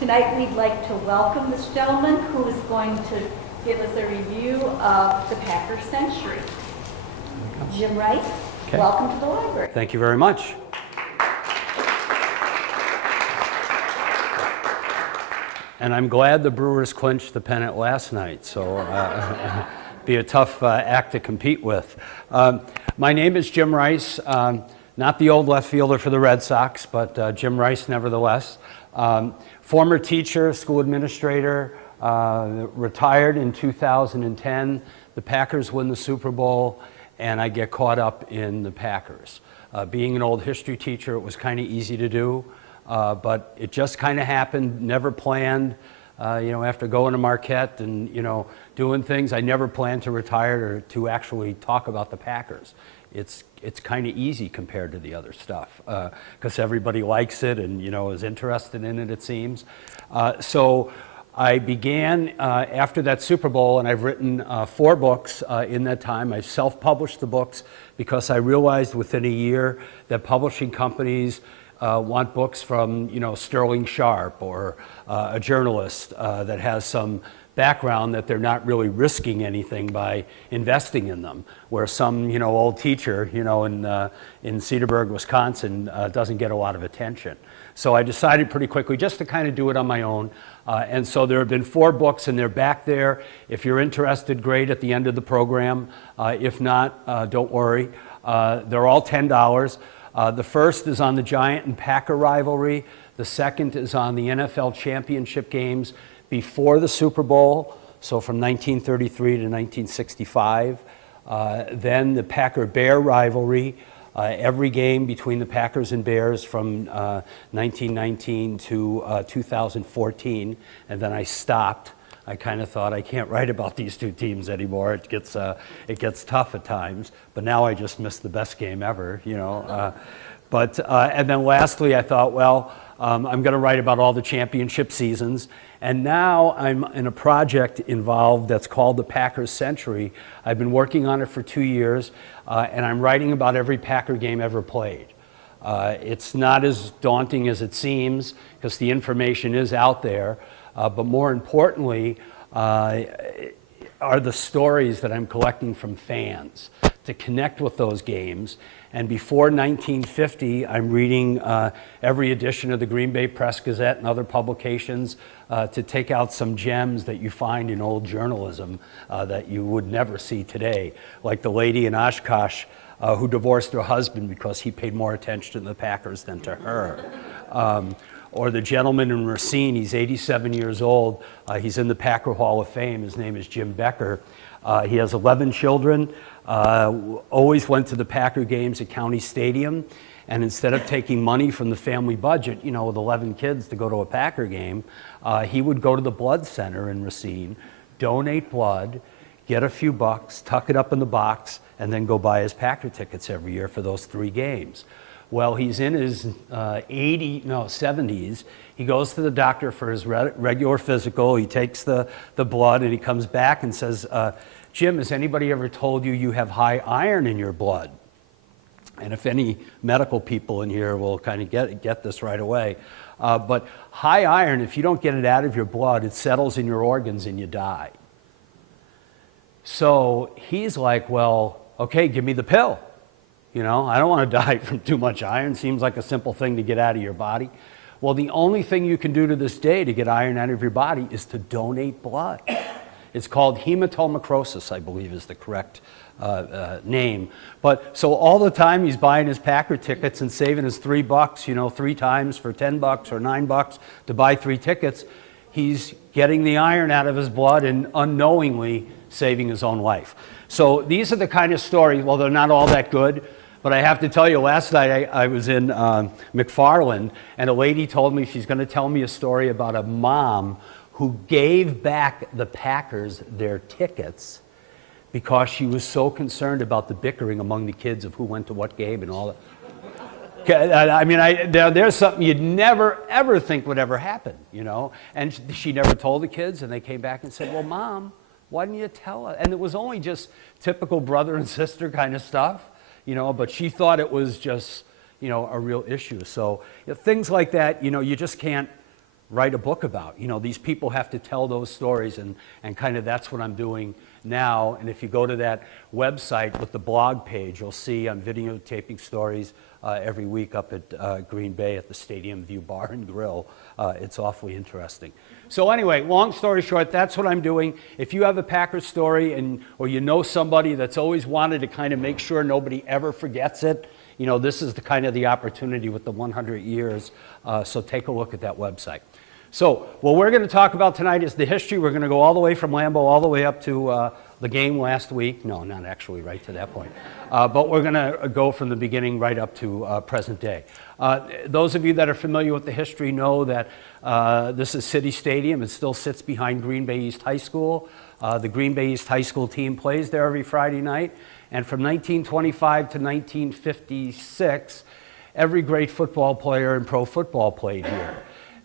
Tonight we'd like to welcome this gentleman who is going to give us a review of the Packer Century. Jim Rice, okay. Welcome to the library. Thank you very much. And I'm glad the Brewers clinched the pennant last night, so be a tough act to compete with. My name is Jim Rice, not the old left fielder for the Red Sox, but Jim Rice nevertheless. Former teacher, school administrator, retired in 2010. The Packers win the Super Bowl, and I get caught up in the Packers. Being an old history teacher, it was kind of easy to do. But it just kind of happened, never planned. After going to Marquette and, doing things, I never planned to retire or to actually talk about the Packers. It's kind of easy compared to the other stuff because everybody likes it and, is interested in it, it seems. So I began after that Super Bowl, and I've written 4 books in that time. I self-published the books because I realized within a year that publishing companies want books from, Sterling Sharp or a journalist that has some background that they're not really risking anything by investing in them, where some, old teacher, in Cedarburg, Wisconsin, doesn't get a lot of attention. So I decided pretty quickly just to kind of do it on my own. And so there have been 4 books, and they're back there. If you're interested, great, at the end of the program. If not, don't worry. They're all $10. The first is on the Giant and Packer rivalry. The second is on the NFL championship games before the Super Bowl, so from 1933 to 1965. Then the Packer-Bear rivalry, every game between the Packers and Bears from 1919 to 2014, and then I stopped. I kind of thought I can't write about these 2 teams anymore. It gets tough at times. But now I just miss the best game ever, And then lastly, I thought, well, I'm going to write about all the championship seasons. And now I'm in a project involved that's called the Packers Century. I've been working on it for 2 years, and I'm writing about every Packer game ever played. It's not as daunting as it seems because the information is out there. But more importantly, are the stories that I'm collecting from fans to connect with those games. And before 1950, I'm reading every edition of the Green Bay Press-Gazette and other publications to take out some gems that you find in old journalism that you would never see today, like the lady in Oshkosh who divorced her husband because he paid more attention to the Packers than to her. Or the gentleman in Racine, he's 87 years old. He's in the Packer Hall of Fame. His name is Jim Becker. He has 11 children, always went to the Packer games at County Stadium. And instead of taking money from the family budget, with 11 kids to go to a Packer game, he would go to the blood center in Racine, donate blood, get a few bucks, tuck it up in the box, and then go buy his Packer tickets every year for those 3 games. Well, he's in his 70s. He goes to the doctor for his regular physical. He takes the blood, and he comes back and says, Jim, has anybody ever told you you have high iron in your blood? And if any medical people in here will kind of get this right away. But high iron, if you don't get it out of your blood, it settles in your organs and you die. So he's like, well, okay, give me the pill. I don't want to die from too much iron. Seems like a simple thing to get out of your body. Well, the only thing you can do to this day to get iron out of your body is to donate blood. It's called hematochromatosis, I believe is the correct name. But so all the time he's buying his Packer tickets and saving his $3, 3 times for $10 or $9 to buy 3 tickets. He's getting the iron out of his blood and unknowingly saving his own life. So these are the kind of stories, well, they're not all that good, but I have to tell you, last night I was in McFarland, and a lady told me she's going to tell me a story about a mom who gave back the Packers their tickets because she was so concerned about the bickering among the kids of who went to what game and all that. I mean, there's something you'd never, ever think would ever happen, And she never told the kids, and they came back and said, well, Mom, why didn't you tell us? And it was only just typical brother and sister kind of stuff, but she thought it was just, a real issue. So things like that, you just can't write a book about. You know, these people have to tell those stories, and kind of that's what I'm doing now. And if you go to that website with the blog page, you'll see I'm videotaping stories every week up at Green Bay at the Stadium View Bar and Grill. It's awfully interesting. So anyway, long story short, that's what I'm doing. If you have a Packers story or you know somebody that's always wanted to kind of make sure nobody ever forgets it, you know, this is the kind of the opportunity with the 100 years. So take a look at that website. So what we're going to talk about tonight is the history. We're going to go all the way from Lambeau all the way up to the game last week. No, not actually right to that point. But we're going to go from the beginning right up to present day. Those of you that are familiar with the history know that this is City Stadium. It still sits behind Green Bay East High School. The Green Bay East High School team plays there every Friday night. And from 1925 to 1956, every great football player in pro football played here.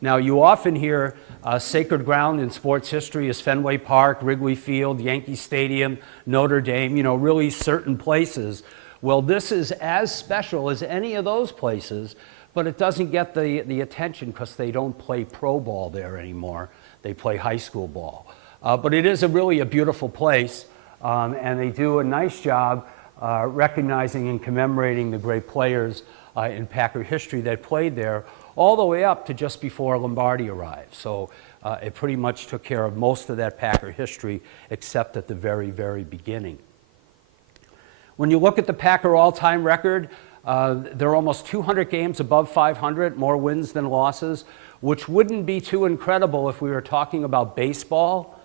Now, you often hear sacred ground in sports history is Fenway Park, Wrigley Field, Yankee Stadium, Notre Dame, you know, really certain places. Well, this is as special as any of those places, but it doesn't get the attention because they don't play pro ball there anymore. They play high school ball. But it is really a beautiful place, and they do a nice job recognizing and commemorating the great players in Packer history that played there, all the way up to just before Lombardi arrived. So it pretty much took care of most of that Packer history, except at the very, very beginning. When you look at the Packer all-time record, there are almost 200 games above 500, more wins than losses, which wouldn't be too incredible if we were talking about baseball,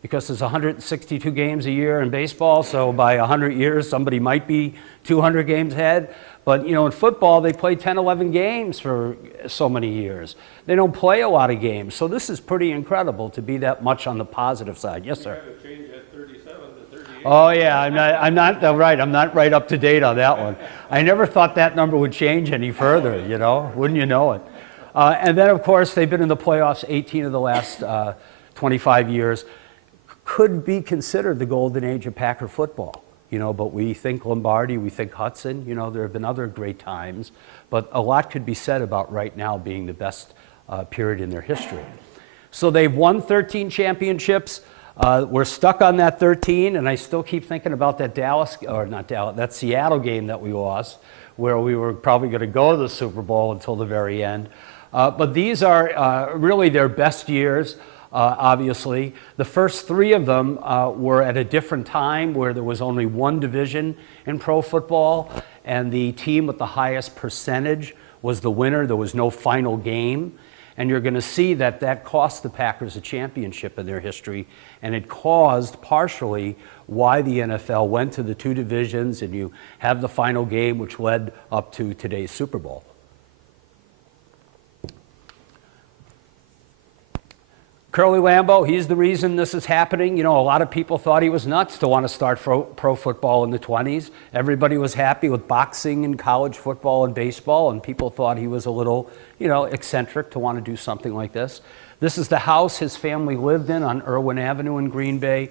because there's 162 games a year in baseball, so by 100 years, somebody might be 200 games ahead. But, you know, in football, they play 10, 11 games for so many years. They don't play a lot of games. So this is pretty incredible to be that much on the positive side. Yes, sir? You had to change that 37 to 38. Oh, yeah, I'm not right up to date on that one. I never thought that number would change any further, you know, wouldn't you know it? And then, of course, they've been in the playoffs 18 of the last 25 years. Could be considered the golden age of Packer football. You know, but we think Lombardi, we think Hudson, you know, there have been other great times, but a lot could be said about right now being the best period in their history. So they've won 13 championships. We're stuck on that 13, and I still keep thinking about that that Seattle game that we lost, where we were probably going to go to the Super Bowl until the very end. But these are really their best years. Obviously. The first three of them were at a different time where there was only one division in pro football, and the team with the highest percentage was the winner. There was no final game. And you're going to see that that cost the Packers a championship in their history, and it caused partially why the NFL went to the two divisions, and you have the final game, which led up to today's Super Bowl. Curly Lambeau, he's the reason this is happening. You know, a lot of people thought he was nuts to want to start pro football in the 20s. Everybody was happy with boxing and college football and baseball, and people thought he was a little, you know, eccentric to want to do something like this. This is the house his family lived in on Irwin Avenue in Green Bay,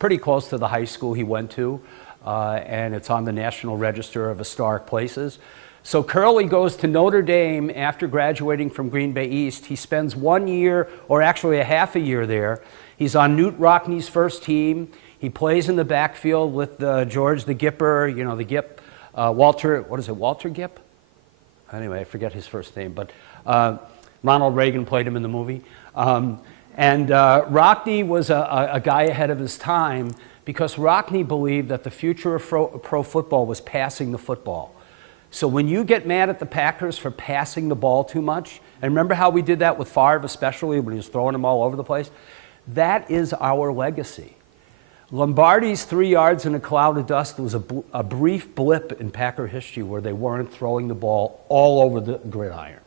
pretty close to the high school he went to, and it's on the National Register of Historic Places. So Curly goes to Notre Dame after graduating from Green Bay East. He spends 1 year, or actually a half a year there. He's on Newt Rockney's first team. He plays in the backfield with George the Gipper, you know, the Gip, Walter Gipp? Anyway, I forget his first name, but Ronald Reagan played him in the movie. And Rockney was a guy ahead of his time because Rockney believed that the future of pro football was passing the football. So when you get mad at the Packers for passing the ball too much, and remember how we did that with Favre especially when he was throwing them all over the place? That is our legacy. Lombardi's 3 yards in a cloud of dust was a brief blip in Packer history where they weren't throwing the ball all over the gridiron.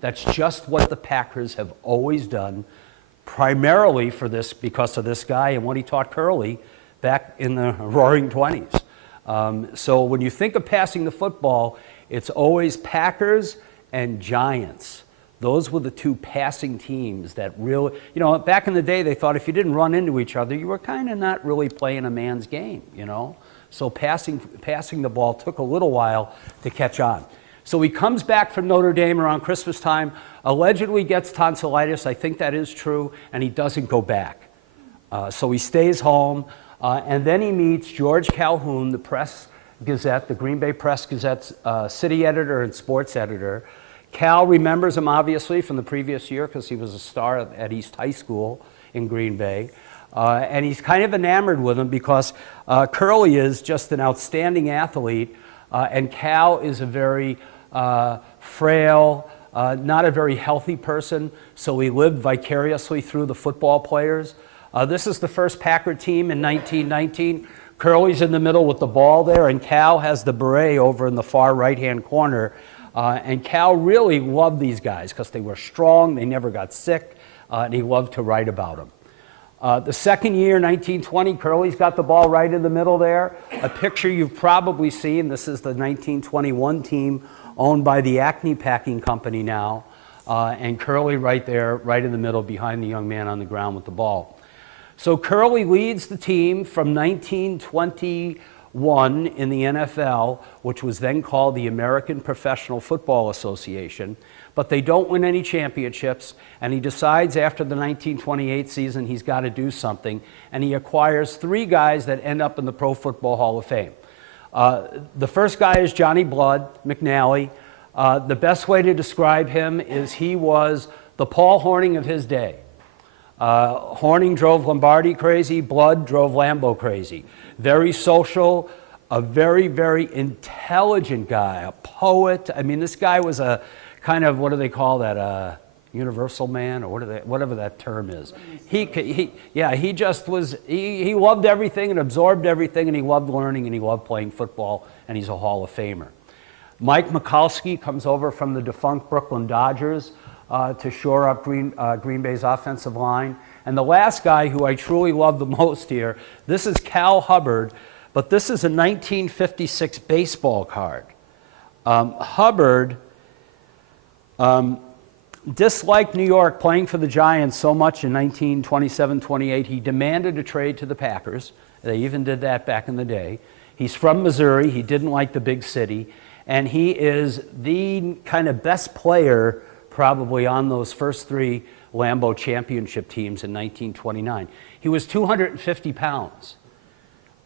That's just what the Packers have always done, primarily for this, because of this guy and what he taught Curly back in the roaring 20s. So when you think of passing the football, it's always Packers and Giants. Those were the two passing teams that really, you know, back in the day, they thought if you didn't run into each other, you were kind of not really playing a man's game, you know. So passing the ball took a little while to catch on. So he comes back from Notre Dame around Christmas time, allegedly gets tonsillitis. I think that is true, and he doesn't go back. So he stays home, and then he meets George Calhoun, the Press Gazette, the Green Bay Press Gazette's city editor and sports editor. Cal remembers him, obviously, from the previous year because he was a star at East High School in Green Bay. And he's kind of enamored with him because Curly is just an outstanding athlete, and Cal is a very frail, not a very healthy person, so he lived vicariously through the football players. This is the first Packer team in 1919. Curly's in the middle with the ball there, and Cal has the beret over in the far right-hand corner. And Cal really loved these guys because they were strong, they never got sick, and he loved to write about them. The second year, 1920, Curly's got the ball right in the middle there. A picture you've probably seen. This is the 1921 team owned by the Acme Packing Company now. And Curly right there, right in the middle behind the young man on the ground with the ball. So Curly leads the team from 1921 in the NFL, which was then called the American Professional Football Association. But they don't win any championships, and he decides after the 1928 season he's got to do something, and he acquires 3 guys that end up in the Pro Football Hall of Fame. The first guy is Johnny Blood, Mcnally. The best way to describe him is he was the Paul Hornung of his day. Hornung drove Lombardi crazy, Blood drove Lambeau crazy. Very social, a very, very intelligent guy, a poet. I mean, this guy was a kind of, what do they call that, universal man, or whatever that term is. He just was, he loved everything and absorbed everything, and he loved learning, and he loved playing football, and he's a Hall of Famer. Mike Michalski comes over from the defunct Brooklyn Dodgers to shore up Green Bay's offensive line. And the last guy who I truly love the most here, this is Cal Hubbard, but this is a 1956 baseball card. Hubbard disliked New York playing for the Giants so much in 1927-28, he demanded a trade to the Packers. They even did that back in the day. He's from Missouri. He didn't like the big city. And he is the kind of best player probably on those first 3 Lambeau championship teams in 1929. He was 250 pounds.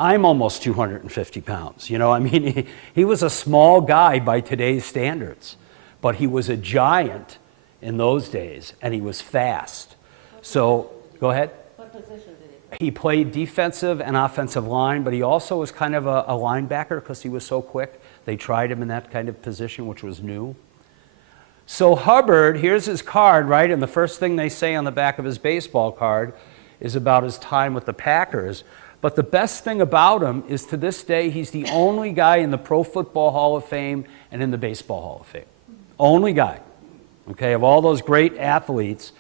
I'm almost 250 pounds. You know, I mean, he was a small guy by today's standards, but he was a giant in those days, and he was fast. So, go ahead. What position did he play? He played defensive and offensive line, but he also was kind of a linebacker because he was so quick. They tried him in that kind of position, which was new. So Hubbard, here's his card, right? And the first thing they say on the back of his baseball card is about his time with the Packers. But the best thing about him is to this day, he's the only guy in the Pro Football Hall of Fame and in the Baseball Hall of Fame. Only guy. Okay, of all those great athletes,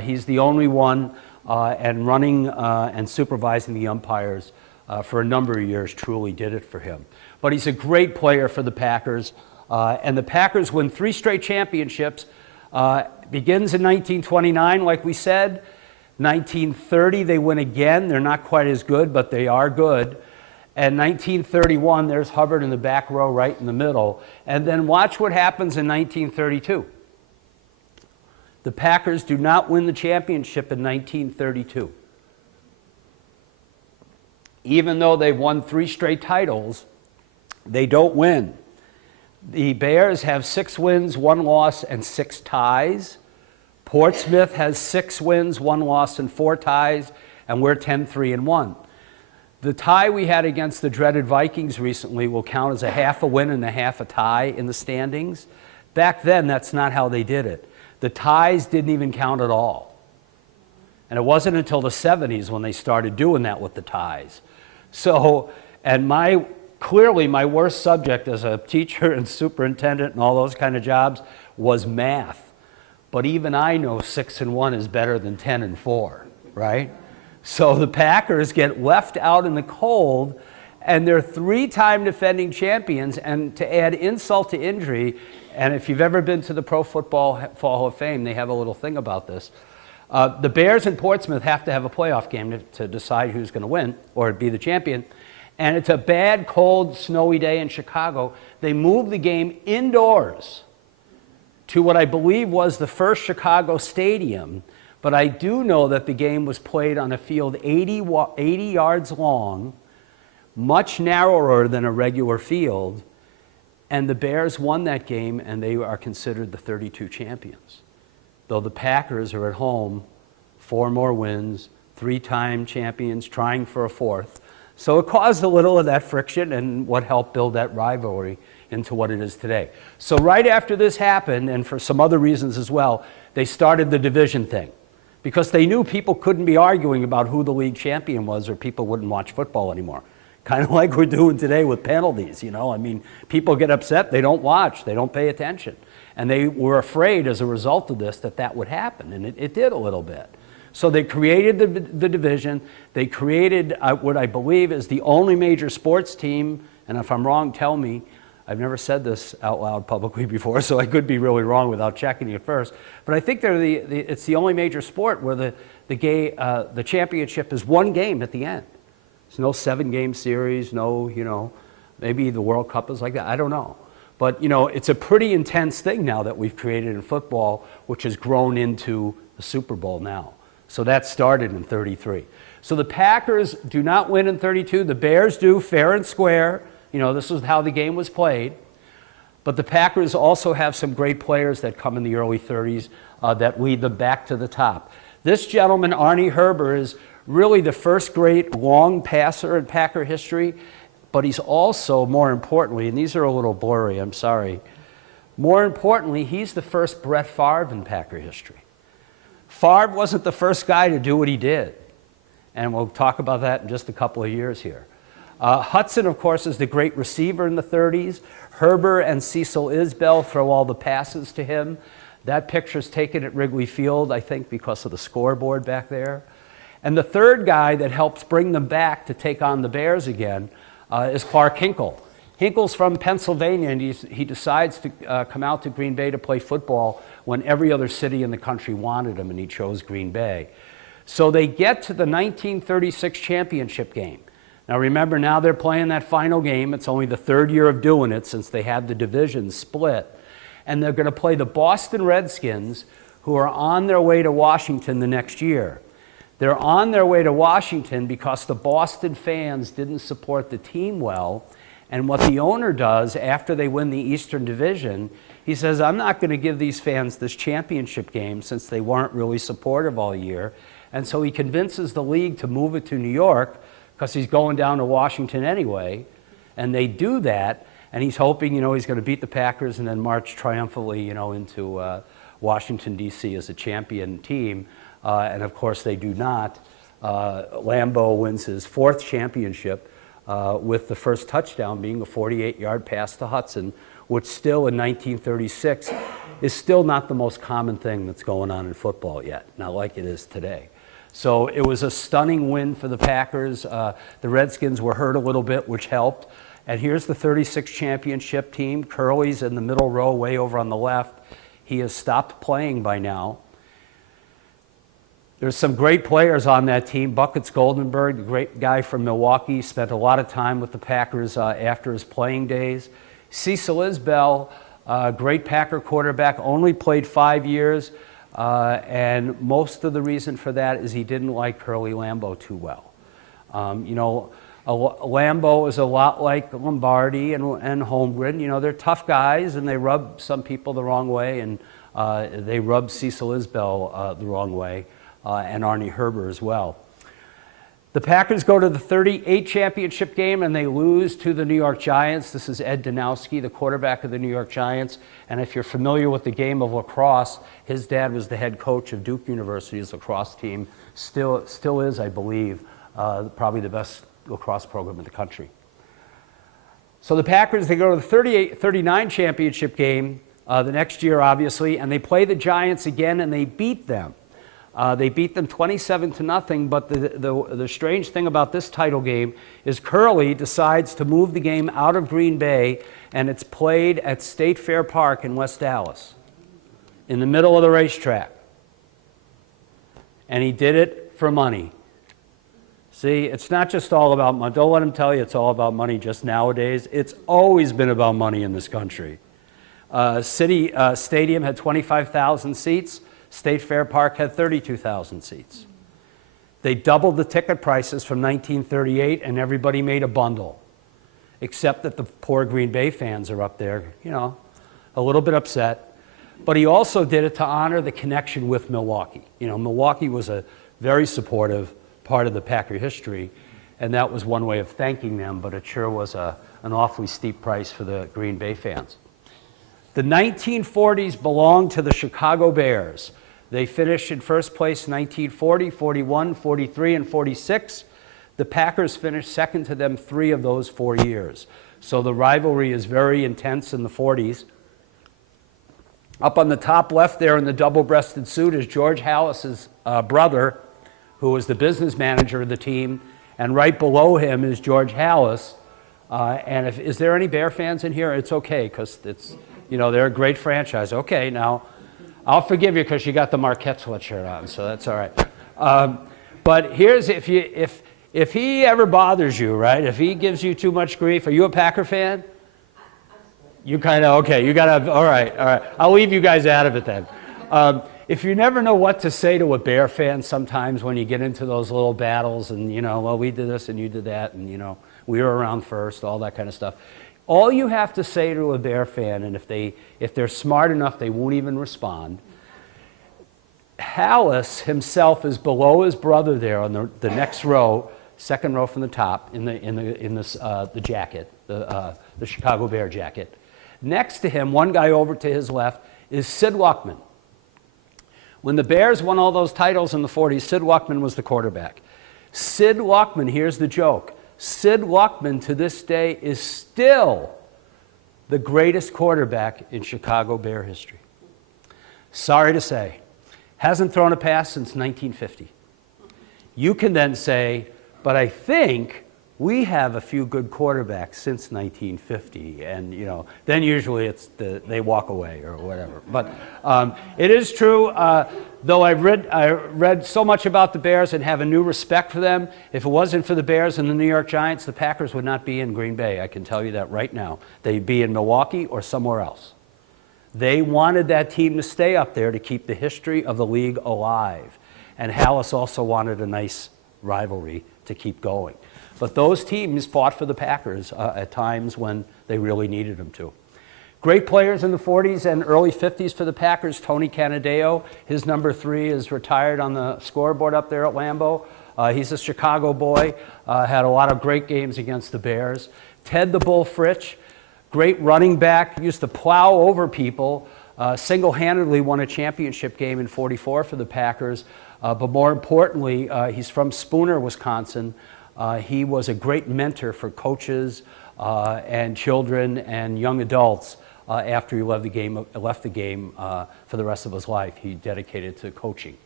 he's the only one, and running and supervising the umpires for a number of years truly did it for him. But he's a great player for the Packers. And the Packers win 3 straight championships. Begins in 1929, like we said. 1930, they win again. They're not quite as good, but they are good. And 1931, there's Hubbard in the back row right in the middle. And then watch what happens in 1932. The Packers do not win the championship in 1932. Even though they've won 3 straight titles, they don't win. The Bears have 6 wins, 1 loss, and 6 ties. Portsmouth has 6 wins, 1 loss, and 4 ties, and we're 10-3-1. The tie we had against the dreaded Vikings recently will count as a half a win and a half a tie in the standings. Back then, that's not how they did it. The ties didn't even count at all. And it wasn't until the 70s when they started doing that with the ties. So, and clearly my worst subject as a teacher and superintendent and all those kind of jobs was math. But even I know 6-1 is better than 10-4, right? So the Packers get left out in the cold, and they're 3-time defending champions. And to add insult to injury, and if you've ever been to the Pro Football Hall of Fame, they have a little thing about this. The Bears and Portsmouth have to have a playoff game to decide who's going to win or be the champion. and it's a bad, cold, snowy day in Chicago. They moved the game indoors to what I believe was the first Chicago stadium, but I do know that the game was played on a field 80 yards long, much narrower than a regular field, and the Bears won that game, and they are considered the 32 champions. Though the Packers are at home, 4 more wins, 3-time champions, trying for a 4th. So it caused a little of that friction and what helped build that rivalry into what it is today. So right after this happened, and for some other reasons as well, they started the division thing, because they knew people couldn't be arguing about who the league champion was, or people wouldn't watch football anymore. Kind of like we're doing today with penalties, you know. I mean, people get upset, they don't watch, they don't pay attention. And they were afraid as a result of this that would happen, and it did a little bit. So they created the division. They created what I believe is the only major sports team, and if I'm wrong, tell me. I've never said this out loud publicly before, so I could be really wrong without checking it first. But I think they're it's the only major sport where the championship is one game at the end. There's no 7-game series, no, you know, maybe the World Cup is like that. I don't know. But, you know, it's a pretty intense thing now that we've created in football, which has grown into the Super Bowl now. So that started in 33. So the Packers do not win in 32. The Bears do, fair and square. You know, this is how the game was played. But the Packers also have some great players that come in the early 30s that lead them back to the top. This gentleman, Arnie Herber, is really the first great long passer in Packer history, but he's also, more importantly, and these are a little blurry, I'm sorry, more importantly, he's the first Brett Favre in Packer history. Favre wasn't the first guy to do what he did, and we'll talk about that in just a couple of years here. Hudson, of course, is the great receiver in the 30s. Herber and Cecil Isbell throw all the passes to him. That picture's taken at Wrigley Field, I think, because of the scoreboard back there. And the third guy that helps bring them back to take on the Bears again is Clark Hinkle. Hinkle's from Pennsylvania, and he decides to come out to Green Bay to play football when every other city in the country wanted him, and he chose Green Bay. So they get to the 1936 championship game. Now remember, now they're playing that final game. It's only the 3rd year of doing it since they had the division split. And they're going to play the Boston Redskins, who are on their way to Washington the next year. They're on their way to Washington because the Boston fans didn't support the team well. And what the owner does after they win the Eastern Division, he says, I'm not going to give these fans this championship game since they weren't really supportive all year. And so he convinces the league to move it to New York because he's going down to Washington anyway. And they do that, and he's hoping, you know, he's going to beat the Packers and then march triumphantly, you know, into Washington, D.C. as a champion team. And of course they do not. Lambeau wins his 4th championship with the first touchdown being a 48-yard pass to Hudson, which still in 1936 is still not the most common thing that's going on in football yet, not like it is today. So it was a stunning win for the Packers. The Redskins were hurt a little bit, which helped. And here's the 36 championship team. Curly's in the middle row way over on the left. He has stopped playing by now. There's some great players on that team. Buckets Goldenberg, the great guy from Milwaukee, spent a lot of time with the Packers after his playing days. Cecil Isbell, great Packer quarterback, only played 5 years, and most of the reason for that is he didn't like Curly Lambeau too well. You know, Lambeau is a lot like Lombardi and Holmgren. You know, they're tough guys, and they rub some people the wrong way, and they rub Cecil Isbell the wrong way. And Arnie Herber as well. The Packers go to the 38 championship game and they lose to the New York Giants. This is Ed Danowski, the quarterback of the New York Giants. And if you're familiar with the game of lacrosse, his dad was the head coach of Duke University's lacrosse team. Still is, I believe, probably the best lacrosse program in the country. So the Packers, they go to the 39 championship game the next year, obviously, and they play the Giants again and they beat them. They beat them 27-0, but the strange thing about this title game is Curly decides to move the game out of Green Bay, and it's played at State Fair Park in West Dallas, in the middle of the racetrack. And he did it for money. See, it's not just all about money. Don't let them tell you it's all about money just nowadays. It's always been about money in this country. City Stadium had 25,000 seats. State Fair Park had 32,000 seats. They doubled the ticket prices from 1938, and everybody made a bundle, except that the poor Green Bay fans are up there, you know, a little bit upset. But he also did it to honor the connection with Milwaukee. You know, Milwaukee was a very supportive part of the Packer history, and that was one way of thanking them, but it sure was an awfully steep price for the Green Bay fans. The 1940s belonged to the Chicago Bears. They finished in first place 1940, 41, 43, and 46. The Packers finished second to them 3 of those 4 years. So the rivalry is very intense in the 40s. Up on the top left there in the double-breasted suit is George Halas's brother, who was the business manager of the team, and right below him is George Halas. And is there any Bear fans in here? It's okay, because it's, you know, they're a great franchise. Okay, now, I'll forgive you because you got the Marquette sweatshirt on, so that's all right. But here's, if he ever bothers you, right, if he gives you too much grief, are you a Packer fan? You kind of, okay, you got to, all right. I'll leave you guys out of it then. If you never know what to say to a Bear fan sometimes when you get into those little battles and, you know, well, we did this and you did that and, you know, we were around first, all that kind of stuff. All you have to say to a Bear fan, and if they're smart enough, they won't even respond. Halas himself is below his brother there on the next row, second row from the top in the jacket, the Chicago Bear jacket. Next to him, one guy over to his left, is Sid Luckman. When the Bears won all those titles in the 40s, Sid Luckman was the quarterback. Sid Luckman, here's the joke, Sid Luckman to this day is still the greatest quarterback in Chicago Bear history. Sorry to say, hasn't thrown a pass since 1950. You can then say, but I think we have a few good quarterbacks since 1950, and you know, then usually it's they walk away or whatever. But it is true. Though I read so much about the Bears and have a new respect for them. If it wasn't for the Bears and the New York Giants, the Packers would not be in Green Bay. I can tell you that right now. They'd be in Milwaukee or somewhere else. They wanted that team to stay up there to keep the history of the league alive, and Halas also wanted a nice rivalry to keep going. But those teams fought for the Packers at times when they really needed them to. Great players in the 40s and early 50s for the Packers. Tony Canadeo, his number 3 is retired on the scoreboard up there at Lambeau. He's a Chicago boy, had a lot of great games against the Bears. Ted the Bull Fritsch, great running back, used to plow over people, single-handedly won a championship game in '44 for the Packers. But more importantly, he's from Spooner, Wisconsin. He was a great mentor for coaches and children and young adults after he left the game for the rest of his life. He dedicated to coaching.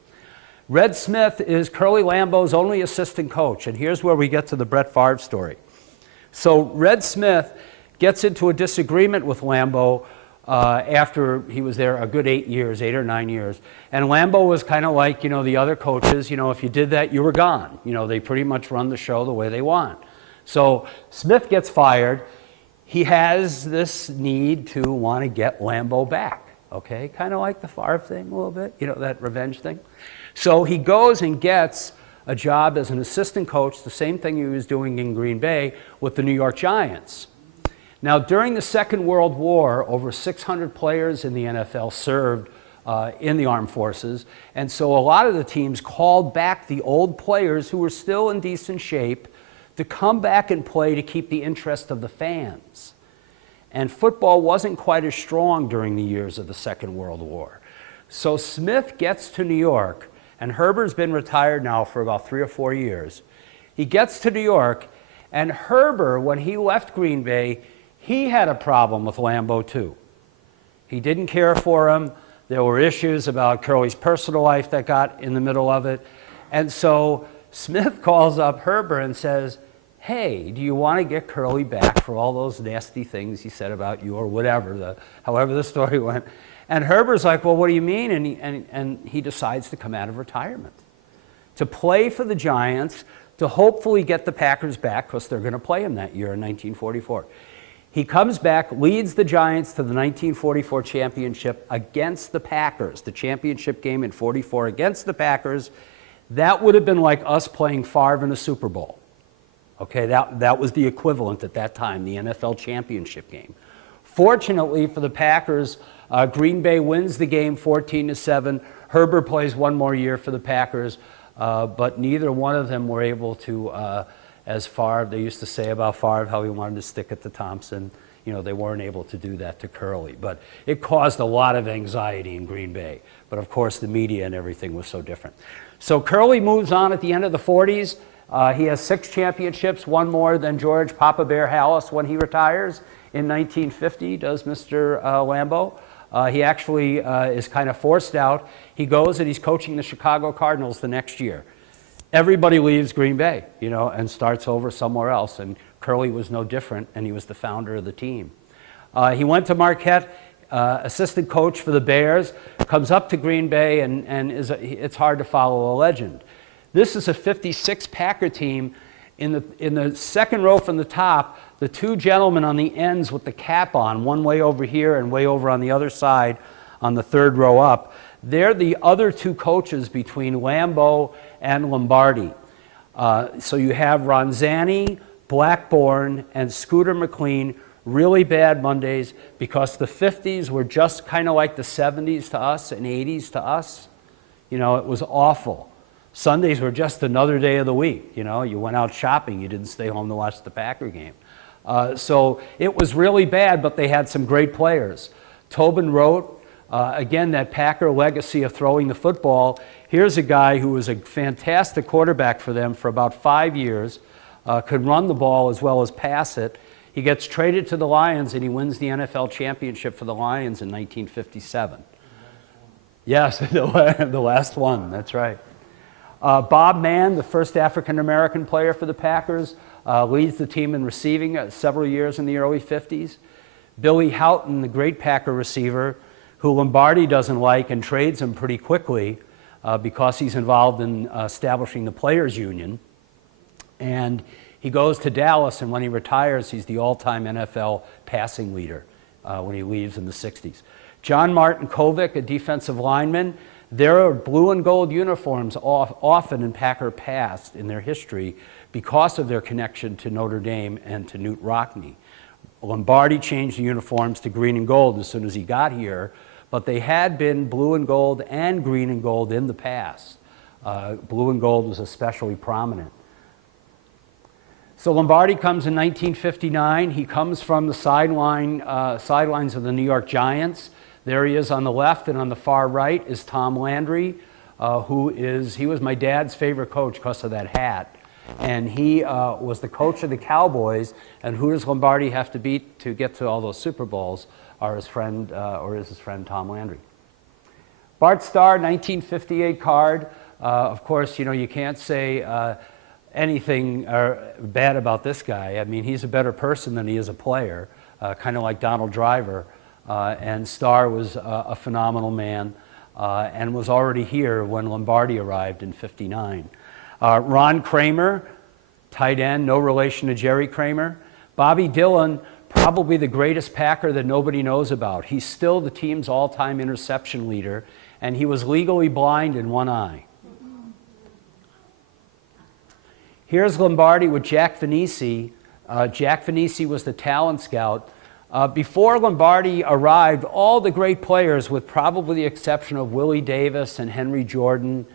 Red Smith is Curly Lambeau's only assistant coach, and here's where we get to the Brett Favre story. So Red Smith gets into a disagreement with Lambeau after he was there a good 8 or 9 years. And Lambeau was kind of like, you know, the other coaches, you know, if you did that, you were gone. You know, they pretty much run the show the way they want. So Smith gets fired. He has this need to want to get Lambeau back, okay? Kind of like the Favre thing a little bit, you know, that revenge thing. So he goes and gets a job as an assistant coach, the same thing he was doing in Green Bay with the New York Giants. Now, during the Second World War, over 600 players in the NFL served in the armed forces, and so a lot of the teams called back the old players who were still in decent shape to come back and play to keep the interest of the fans. And football wasn't quite as strong during the years of the Second World War. So Smith gets to New York, and Herbert's been retired now for about 3 or 4 years. He gets to New York, and Herbert, when he left Green Bay, he had a problem with Lambeau too. He didn't care for him. There were issues about Curly's personal life that got in the middle of it. And so Smith calls up Herbert and says, hey, do you want to get Curly back for all those nasty things he said about you or whatever, however the story went? And Herbert's like, well, what do you mean? And he decides to come out of retirement to play for the Giants to hopefully get the Packers back because they're going to play him that year in 1944. He comes back, leads the Giants to the 1944 championship against the Packers, the championship game in 44 against the Packers. That would have been like us playing Favre in a Super Bowl. Okay, that was the equivalent at that time, the NFL championship game. Fortunately for the Packers, Green Bay wins the game 14-7. Herbert plays one more year for the Packers, but neither one of them were able to, as Favre, they used to say about Favre how he wanted to stick it to Thompson. You know, they weren't able to do that to Curley. But it caused a lot of anxiety in Green Bay. But of course, the media and everything was so different. So Curley moves on at the end of the 40s. He has 6 championships, one more than George Papa Bear Halas when he retires. In 1950, does Mr. Lambeau. He actually is kind of forced out. He goes and he's coaching the Chicago Cardinals the next year. Everybody leaves Green Bay, you know, and starts over somewhere else. And Curley was no different, and he was the founder of the team. He went to Marquette, assistant coach for the Bears, comes up to Green Bay, and it's hard to follow a legend. This is a 56 Packer team. In the second row from the top, the 2 gentlemen on the ends with the cap on, one way over here and way over on the other side on the 3rd row up, they're the other 2 coaches between Lambeau and Lombardi. So you have Ronzani, Blackburn, and Scooter McLean, really bad Mondays because the 50s were just kind of like the 70s to us and 80s to us. You know, it was awful. Sundays were just another day of the week. You know, you went out shopping. You didn't stay home to watch the Packer game. So it was really bad, but they had some great players. Tobin wrote, again, that Packer legacy of throwing the football. Here's a guy who was a fantastic quarterback for them for about 5 years, could run the ball as well as pass it. He gets traded to the Lions, and he wins the NFL championship for the Lions in 1957. Yes, the last one, that's right. Bob Mann, the first African-American player for the Packers, leads the team in receiving several years in the early 50s. Billy Houghton, the great Packer receiver, who Lombardi doesn't like and trades him pretty quickly because he's involved in establishing the Players Union. And he goes to Dallas, and when he retires, he's the all-time NFL passing leader when he leaves in the 60s. John Martin Kovic, a defensive lineman. There are blue and gold uniforms often in Packer past in their history because of their connection to Notre Dame and to Knute Rockne. Lombardi changed the uniforms to green and gold as soon as he got here, but they had been blue and gold and green and gold in the past. Blue and gold was especially prominent. So Lombardi comes in 1959. He comes from the sidelines of the New York Giants. There he is on the left, and on the far right is Tom Landry, he was my dad's favorite coach because of that hat. And he was the coach of the Cowboys, and who does Lombardi have to beat to get to all those Super Bowls are his friend, is his friend Tom Landry. Bart Starr, 1958 card. Of course, you know, you can't say anything bad about this guy. I mean, he's a better person than he is a player, kind of like Donald Driver. And Starr was a phenomenal man and was already here when Lombardi arrived in '59. Ron Kramer, tight end, no relation to Jerry Kramer. Bobby Dillon, probably the greatest Packer that nobody knows about. He's still the team's all-time interception leader, and he was legally blind in one eye. Here's Lombardi with Jack Venisi. Jack Venisi was the talent scout. Before Lombardi arrived, all the great players, with probably the exception of Willie Davis and Henry Jordan,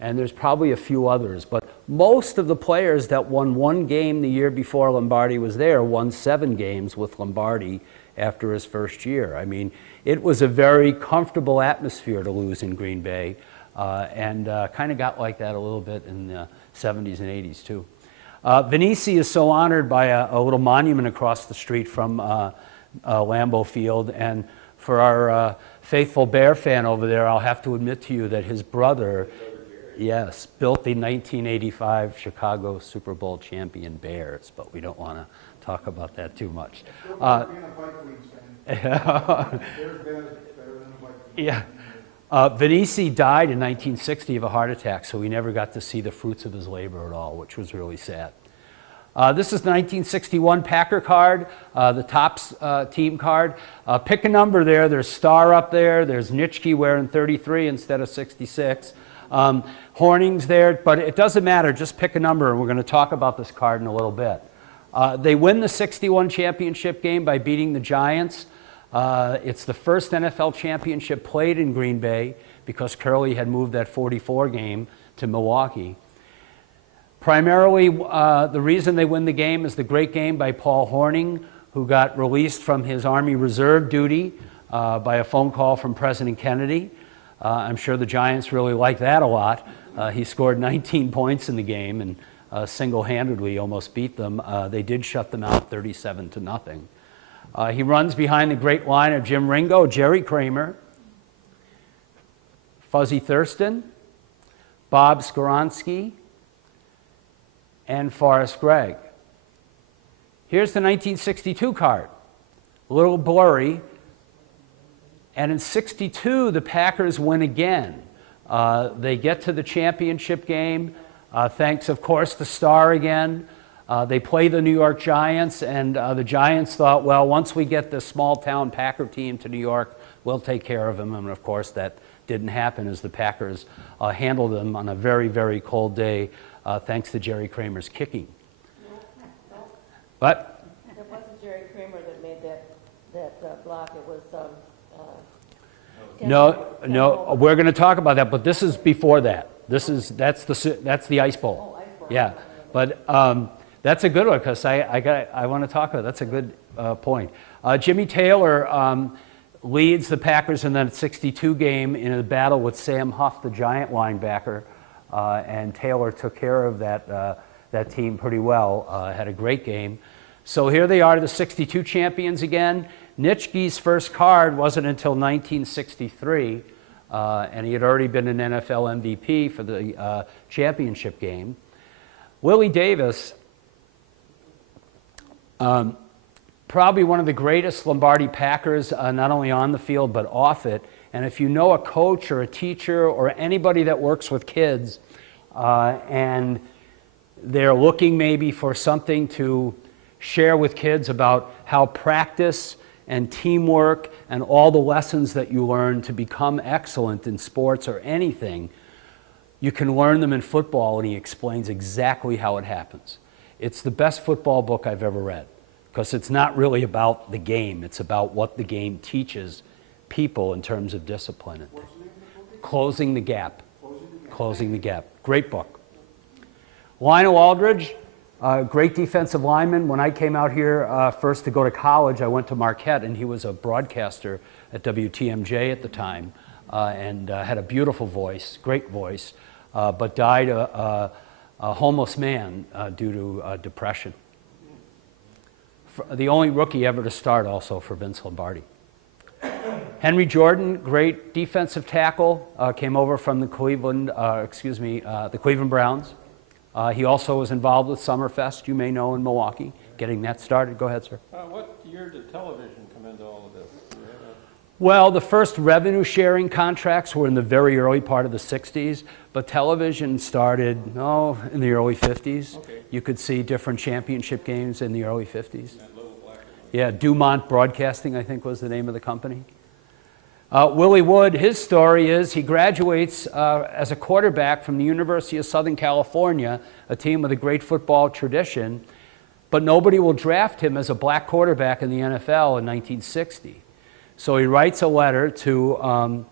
and there's probably a few others, but most of the players that won 1 game the year before Lombardi was there won 7 games with Lombardi after his first year. I mean, it was a very comfortable atmosphere to lose in Green Bay, and kind of got like that a little bit in the 70s and 80s too. Venisi is so honored by a little monument across the street from Lambeau Field, and for our faithful Bear fan over there, I'll have to admit to you that his brother, yes, built the 1985 Chicago Super Bowl champion Bears, but we don't want to talk about that too much. Yeah. Venisi died in 1960 of a heart attack, so we never got to see the fruits of his labor at all, which was really sad. This is the 1961 Packer card, the Topps team card. Pick a number there. There's Star up there. There's Nitschke wearing 33 instead of 66. Horning's there, but it doesn't matter. Just pick a number, and we're going to talk about this card in a little bit. They win the 61 championship game by beating the Giants. It's the first NFL championship played in Green Bay because Curley had moved that 44 game to Milwaukee. Primarily, the reason they win the game is the great game by Paul Hornung, who got released from his Army Reserve duty by a phone call from President Kennedy. I'm sure the Giants really liked that a lot. He scored 19 points in the game and single-handedly almost beat them. They did shut them out 37-0. He runs behind the great line of Jim Ringo, Jerry Kramer, Fuzzy Thurston, Bob Skoronski, and Forrest Gregg. Here's the 1962 card, a little blurry. And in '62, the Packers win again. They get to the championship game, thanks, of course, to Star again. They play the New York Giants, and the Giants thought, well, once we get this small-town Packer team to New York, we'll take care of them. And, of course, that didn't happen as the Packers handled them on a very, very cold day, thanks to Jerry Kramer's kicking. What? It wasn't Jerry Kramer that made that block. It was... No, we're going to talk about that, but this is before that. That's the Ice Bowl. Oh, Ice Bowl. Yeah, but that's a good one because I want to talk about it. That's a good point. Jimmy Taylor leads the Packers in that '62 game in a battle with Sam Huff, the Giant linebacker, and Taylor took care of that team pretty well. Had a great game. So here they are, the '62 champions again. Nitschke's first card wasn't until 1963, and he had already been an NFL MVP for the championship game. Willie Davis, probably one of the greatest Lombardi Packers, not only on the field but off it. And if you know a coach or a teacher or anybody that works with kids, and they're looking maybe for something to share with kids about how practice and teamwork and all the lessons that you learn to become excellent in sports or anything, you can learn them in football, and he explains exactly how it happens. It's the best football book I've ever read because it's not really about the game. It's about what the game teaches people in terms of discipline. Closing the Gap. Closing the Gap. Great book. Lionel Aldridge, great defensive lineman. When I came out here first to go to college, I went to Marquette, and he was a broadcaster at WTMJ at the time, and had a beautiful voice, great voice, but died a homeless man due to depression. The only rookie ever to start also for Vince Lombardi. Henry Jordan, great defensive tackle, came over from the Cleveland Browns. He also was involved with Summerfest, you may know, in Milwaukee, getting that started. Go ahead, sir. What year did television come into all of this? Well, the first revenue-sharing contracts were in the very early part of the 60s, but television started, in the early 50s. Okay. You could see different championship games in the early 50s. Yeah, Dumont Broadcasting, I think, was the name of the company. Willie Wood, his story is he graduates as a quarterback from the University of Southern California, a team with a great football tradition, but nobody will draft him as a black quarterback in the NFL in 1960. So he writes a letter to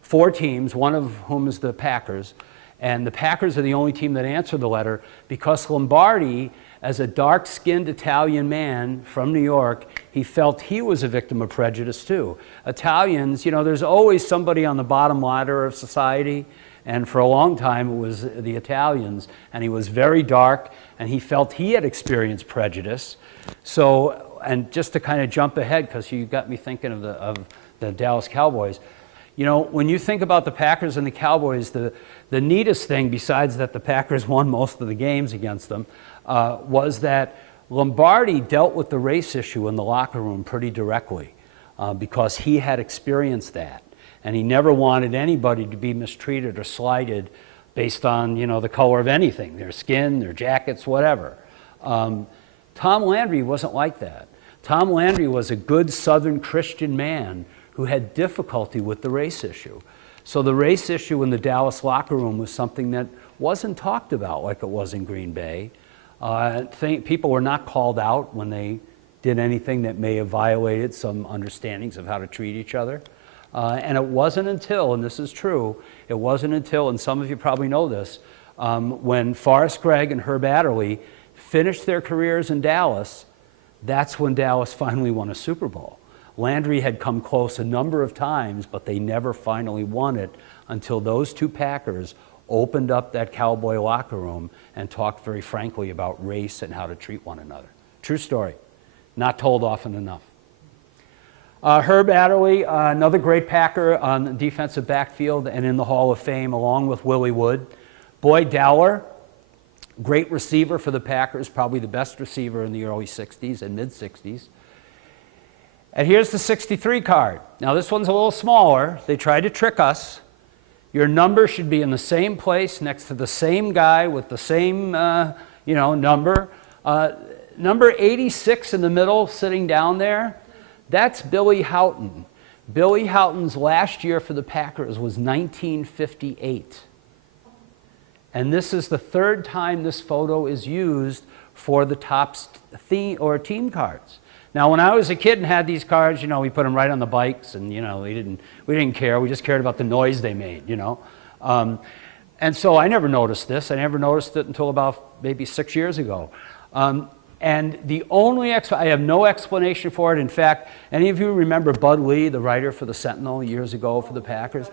4 teams, one of whom is the Packers, and the Packers are the only team that answered the letter because Lombardi, as a dark-skinned Italian man from New York, he felt he was a victim of prejudice too. Italians, there's always somebody on the bottom ladder of society, and for a long time it was the Italians, and he was very dark, and he felt he had experienced prejudice. So, and just to kind of jump ahead, because you got me thinking of the Dallas Cowboys, when you think about the Packers and the Cowboys, the neatest thing, besides that the Packers won most of the games against them, was that Lombardi dealt with the race issue in the locker room pretty directly because he had experienced that. And he never wanted anybody to be mistreated or slighted based on, you know, the color of anything, their skin, their jackets, whatever. Tom Landry wasn't like that. Tom Landry was a good Southern Christian man who had difficulty with the race issue. So the race issue in the Dallas locker room was something that wasn't talked about like it was in Green Bay. People were not called out when they did anything that may have violated some understandings of how to treat each other. And it wasn't until, and this is true, it wasn't until, and some of you probably know this, when Forrest Gregg and Herb Adderley finished their careers in Dallas, that's when Dallas finally won a Super Bowl. Landry had come close a number of times, but they never finally won it until those two Packers opened up that Cowboy locker room and talked very frankly about race and how to treat one another. True story. Not told often enough. Herb Adderley, another great Packer on the defensive backfield and in the Hall of Fame, along with Willie Wood. Boyd Dowler, great receiver for the Packers, probably the best receiver in the early 60s and mid-60s. And here's the 63 card. Now this one's a little smaller. They tried to trick us. Your number should be in the same place next to the same guy with the same number. Number 86 in the middle, sitting down there, that's Billy Houghton. Billy Houghton's last year for the Packers was 1958. And this is the third time this photo is used for the top team cards. Now, when I was a kid and had these cards, you know, we put them right on the bikes, and you know, we didn't care. We just cared about the noise they made, you know. And so I never noticed this. I never noticed it until about maybe 6 years ago. And the only I have no explanation for it. In fact, any of you remember Bud Lee, the writer for the Sentinel years ago for the Packers?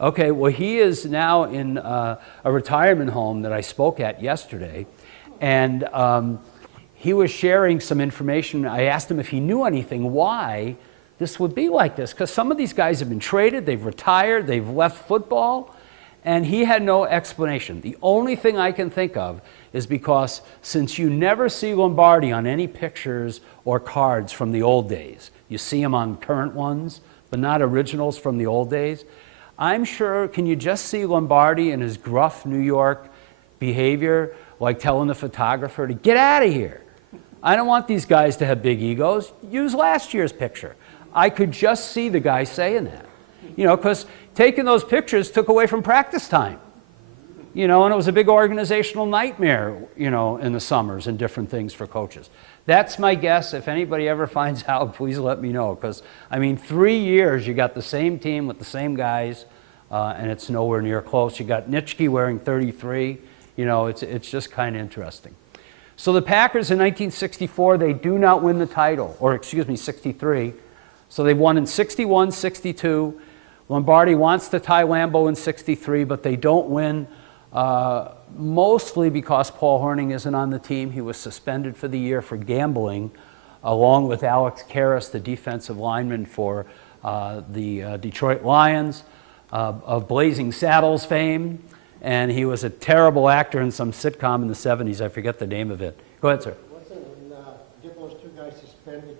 Okay, well, he is now in a retirement home that I spoke at yesterday, and he was sharing some information. I asked him if he knew anything why this would be like this, because some of these guys have been traded, they've retired, they've left football, and he had no explanation. The only thing I can think of is because since you never see Lombardi on any pictures or cards from the old days, you see him on current ones, but not originals from the old days, I'm sure, can you just see Lombardi in his gruff New York behavior, like telling the photographer to get out of here? I don't want these guys to have big egos. Use last year's picture. I could just see the guy saying that. You know, because taking those pictures took away from practice time. You know, and it was a big organizational nightmare, you know, in the summers and different things for coaches. That's my guess. If anybody ever finds out, please let me know. Because, I mean, 3 years, you got the same team with the same guys, and it's nowhere near close. You got Nitschke wearing 33. You know, it's just kind of interesting. So the Packers in 1964, they do not win the title, or excuse me, 63. So they won in 61, 62. Lombardi wants to tie Lambeau in 63, but they don't win. Mostly because Paul Hornung isn't on the team. He was suspended for the year for gambling, along with Alex Karras, the defensive lineman for the Detroit Lions, of Blazing Saddles fame. And he was a terrible actor in some sitcom in the 70s. I forget the name of it. Go ahead, sir. Wasn't get those two guys suspended,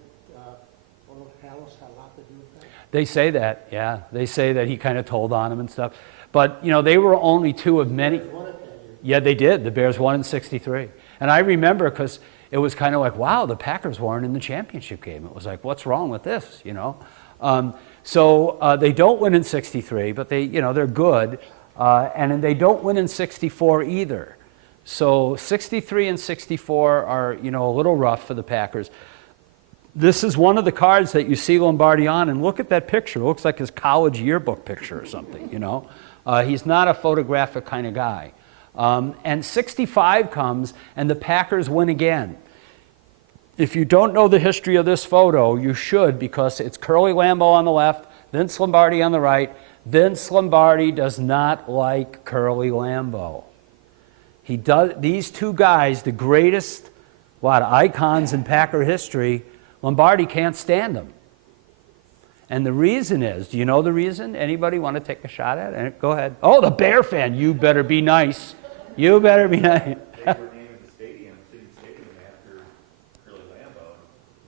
Hallis had a lot to do with that? They say that, yeah. They say that he kind of told on him and stuff. But, you know, they were only two of many. Yeah, they did. The Bears won in 63. And I remember because it was kind of like, wow, the Packers weren't in the championship game. It was like, what's wrong with this, you know? So they don't win in 63, but they, you know, they're good. And they don't win in 64 either. So 63 and 64 are, you know, a little rough for the Packers. This is one of the cards that you see Lombardi on, and look at that picture. It looks like his college yearbook picture or something, you know. He's not a photographic kind of guy. And 65 comes, and the Packers win again. If you don't know the history of this photo, you should, because it's Curly Lambeau on the left, Vince Lombardi on the right. Vince Lombardi does not like Curly Lambeau. He does, these two guys, the greatest, icons in Packer history, Lombardi can't stand them. And the reason is, do you know the reason? Anybody want to take a shot at it? Go ahead. Oh, the Bear fan. You better be nice. You better be nice. They were naming the stadium, City Stadium, after Curly Lambeau.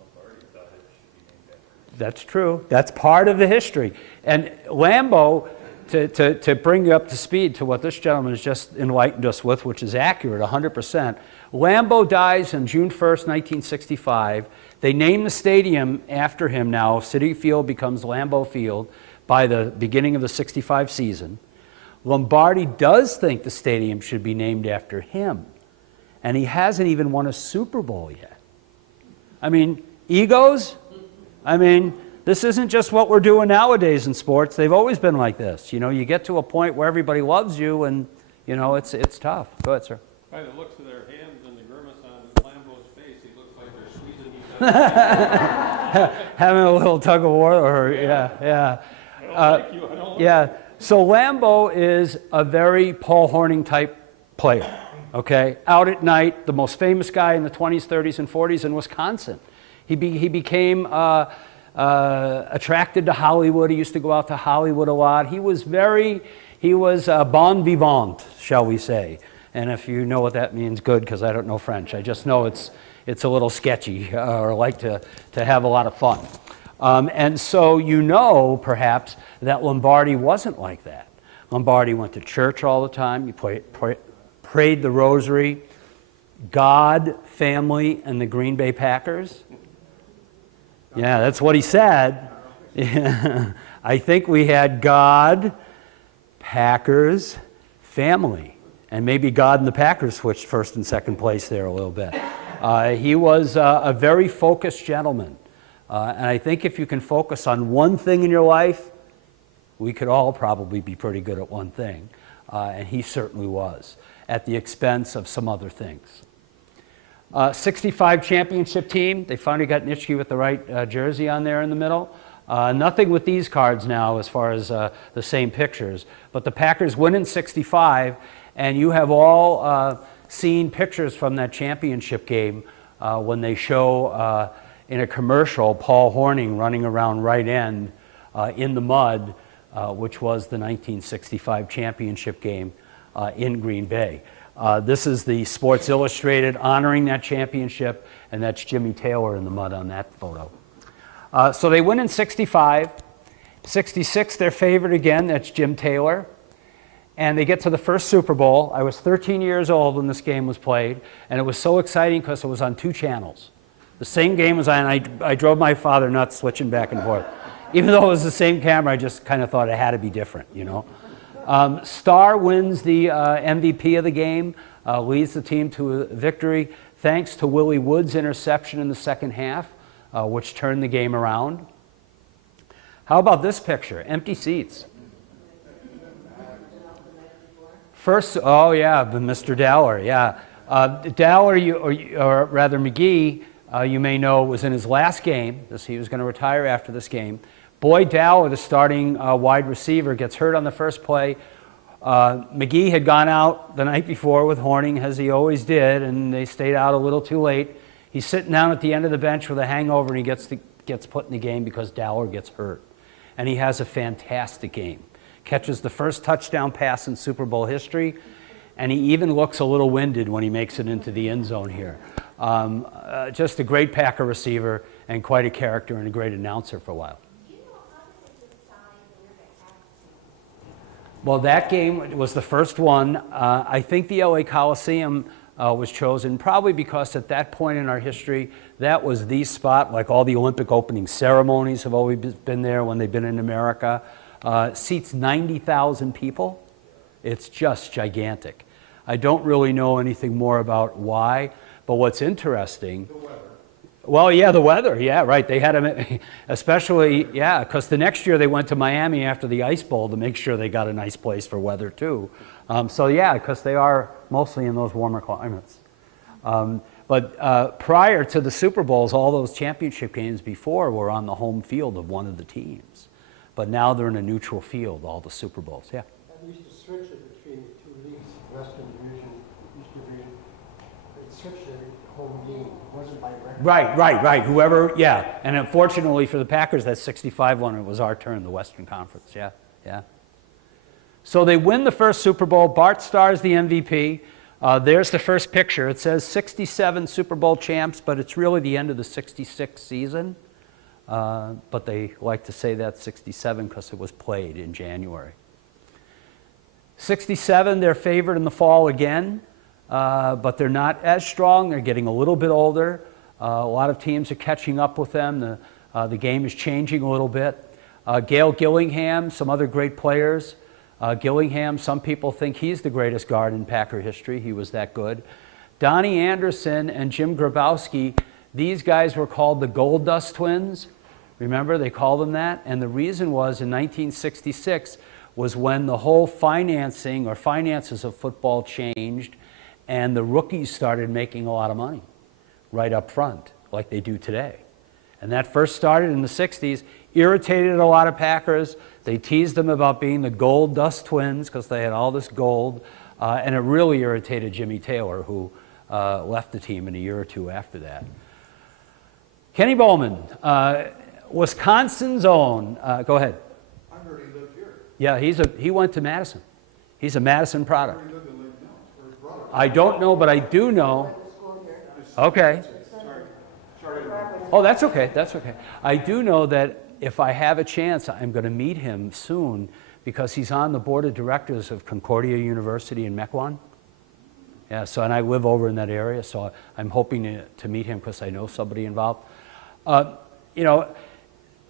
Lombardi thought it should be named after. That's true. That's part of the history. And Lambeau, to bring you up to speed to what this gentleman has just enlightened us with, which is accurate 100%, Lambeau dies on June 1st, 1965. They name the stadium after him now. Citi Field becomes Lambeau Field by the beginning of the 65 season. Lombardi does think the stadium should be named after him, and he hasn't even won a Super Bowl yet. I mean, egos? I mean, this isn't just what we're doing nowadays in sports. They've always been like this. You know, you get to a point where everybody loves you, and, you know, it's tough. Go ahead, sir. By the looks of their hands and the grimace on Lambeau's face, he looks like they're squeezing each other. Having a little tug of war, or, yeah. I don't like you, I don't like Yeah, you. so Lambeau is a very Paul Hornung type player, okay? Out at night, the most famous guy in the 20s, 30s, and 40s in Wisconsin. He became attracted to Hollywood. He used to go out to Hollywood a lot. He was bon vivant, shall we say. And if you know what that means, good, because I don't know French. I just know it's a little sketchy, or like to have a lot of fun. And so you know, perhaps, that Lombardi wasn't like that. Lombardi went to church all the time. He prayed the rosary. God, family, and the Green Bay Packers. Yeah, that's what he said. I think we had God, Packers, family. And maybe God and the Packers switched first and second place there a little bit. He was a very focused gentleman. And I think if you can focus on one thing in your life, we could all probably be pretty good at one thing. And he certainly was, at the expense of some other things. 65 championship team. They finally got Nitschke with the right jersey on there in the middle. Nothing with these cards now as far as the same pictures. But the Packers win in 65, and you have all seen pictures from that championship game when they show in a commercial Paul Hornung running around right end in the mud, which was the 1965 championship game in Green Bay. This is the Sports Illustrated honoring that championship, and that's Jimmy Taylor in the mud on that photo. So they win in 65. 66, their favorite again, that's Jim Taylor. And they get to the first Super Bowl. I was 13 years old when this game was played, and it was so exciting because it was on 2 channels. The same game was on, I drove my father nuts switching back and forth. Even though it was the same camera, I just kind of thought it had to be different, you know. Starr wins the MVP of the game, leads the team to a victory thanks to Willie Wood's interception in the second half, which turned the game around. How about this picture? Empty seats. First, oh yeah, Mr. Dowler, yeah. Dowler, or rather McGee, you may know, was in his last game. He was going to retire after this game. Boyd Dowler, the starting wide receiver, gets hurt on the first play. McGee had gone out the night before with Hornung, as he always did, and they stayed out a little too late. He's sitting down at the end of the bench with a hangover, and he gets put in the game because Dowler gets hurt. And he has a fantastic game. Catches the first touchdown pass in Super Bowl history, and he even looks a little winded when he makes it into the end zone here. Just a great Packer receiver and quite a character and a great announcer for a while. Well, that game was the first one. I think the LA Coliseum was chosen probably because at that point in our history, that was the spot, like all the Olympic opening ceremonies have always been there when they've been in America. Seats 90,000 people. It's just gigantic. I don't really know anything more about why, but what's interesting... The weather. Well, yeah, the weather. Yeah, right. They had them, especially, yeah, because the next year they went to Miami after the Ice Bowl to make sure they got a nice place for weather, too. So, yeah, because they are mostly in those warmer climates. But prior to the Super Bowls, all those championship games before were on the home field of one of the teams. But now they're in a neutral field, all the Super Bowls, yeah. I used to switch it between the 2 leagues, Western Division, East Division. It switched every home game. It wasn't by record. Right. Whoever, yeah. And unfortunately for the Packers, that 65 one, it was our turn, the Western Conference, yeah. So they win the first Super Bowl. Bart Starr's the MVP. There's the first picture. It says 67 Super Bowl champs, but it's really the end of the 66 season. but they like to say that's 67 because it was played in January. 67, they're favored in the fall again, but they're not as strong. They're getting a little bit older. A lot of teams are catching up with them. The game is changing a little bit. Gale Gillingham, some other great players. Gillingham, some people think he's the greatest guard in Packer history. He was that good. Donnie Anderson and Jim Grabowski, these guys were called the Gold Dust Twins. Remember, they called them that? And the reason was in 1966 was when the whole financing or finances of football changed and the rookies started making a lot of money right up front, like they do today. And that first started in the 60s, irritated a lot of Packers. They teased them about being the Gold Dust Twins because they had all this gold, and it really irritated Jimmy Taylor, who left the team in a year or two after that. Kenny Bowman, Wisconsin's own. Go ahead. I heard he lived here. Yeah, he went to Madison. He's a Madison product. He lived in Lake Mills, where his brother. I don't know, but I do know. Okay. Sorry. Oh, that's okay. That's okay. I do know that if I have a chance, I'm going to meet him soon because he's on the board of directors of Concordia University in Mcnally. Yeah, so, and I live over in that area, so I'm hoping to meet him because I know somebody involved. You know,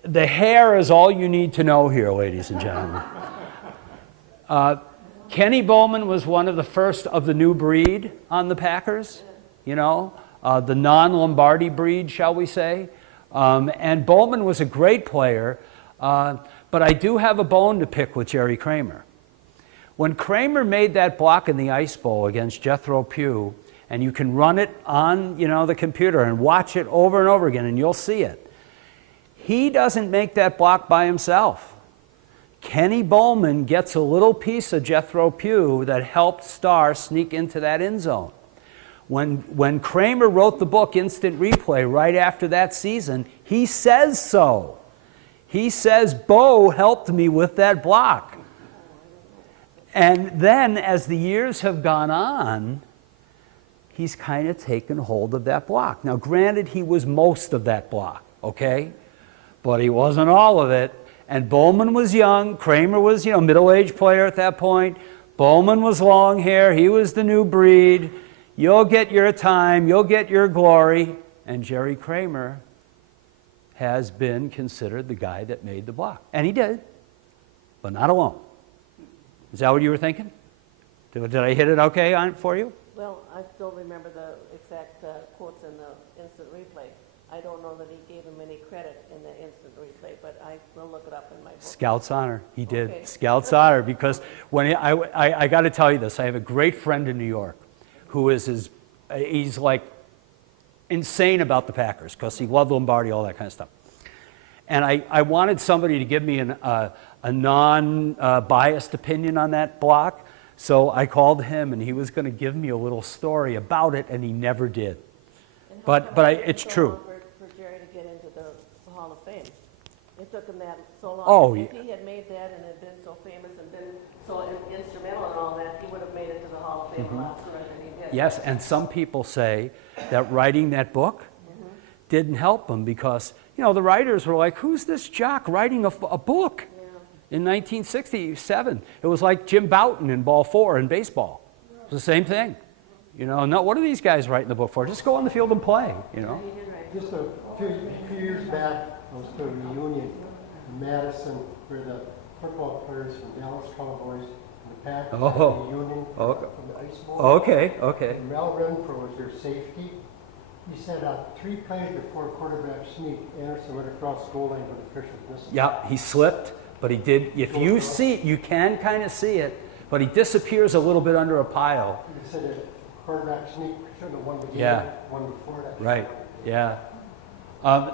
the hair is all you need to know here, ladies and gentlemen. Kenny Bowman was one of the first of the new breed on the Packers, you know, the non-Lombardi breed, shall we say. And Bowman was a great player, but I do have a bone to pick with Jerry Kramer. When Kramer made that block in the Ice Bowl against Jethro Pugh, and you can run it on, you know, the computer and watch it over and over again, and you'll see it. He doesn't make that block by himself. Kenny Bowman gets a little piece of Jethro Pugh that helped Starr sneak into that end zone. When Kramer wrote the book Instant Replay right after that season, he says so. He says, Bo helped me with that block. And then as the years have gone on, he's kind of taken hold of that block. Now, granted, he was most of that block, okay? But he wasn't all of it. And Bowman was young. Kramer was, you know, middle-aged player at that point. Bowman was long hair. He was the new breed. You'll get your time. You'll get your glory. And Jerry Kramer has been considered the guy that made the block. And he did, but not alone. Is that what you were thinking? Did I hit it okay on for you? Well, I still remember the exact quotes in the instant replay. I don't know that he gave him any credit in the instant replay, but I will look it up in my book. Scout's honor. He did. Okay. Scout's honor, because when I got to tell you this, I have a great friend in New York who is he's like insane about the Packers because he loved Lombardi, all that kind of stuff. And I wanted somebody to give me a non-biased opinion on that block. So I called him, and he was going to give me a little story about it, and he never did. But it's true. For Jerry to get into the Hall of Fame, it took him that so long. Oh, if yeah. he had made that and had been so famous and been so instrumental in all that, he would have made it to the Hall of Fame a lot sooner than he did. Yes, and some people say that writing that book didn't help him because, you know, the writers were like, who's this jock writing a book? In 1967, it was like Jim Bouton in Ball 4 in baseball. It was the same thing. You know, no, what are these guys writing the book for? Just go on the field and play, you know. Just a few years back, I was to a reunion in Madison where the football players from Dallas Cowboys and the Packers had a reunion from the Ice Bowl. Okay. And Mel Renfro was their safety. He said 3 plays before quarterback sneak, Anderson went across the goal line with the officials missing. Yeah, he slipped, but he did. If you see it, you can kind of see it, but he disappears a little bit under a pile. He said that quarterback sneak shouldn't have won the game. Yeah. One before that. Right, yeah.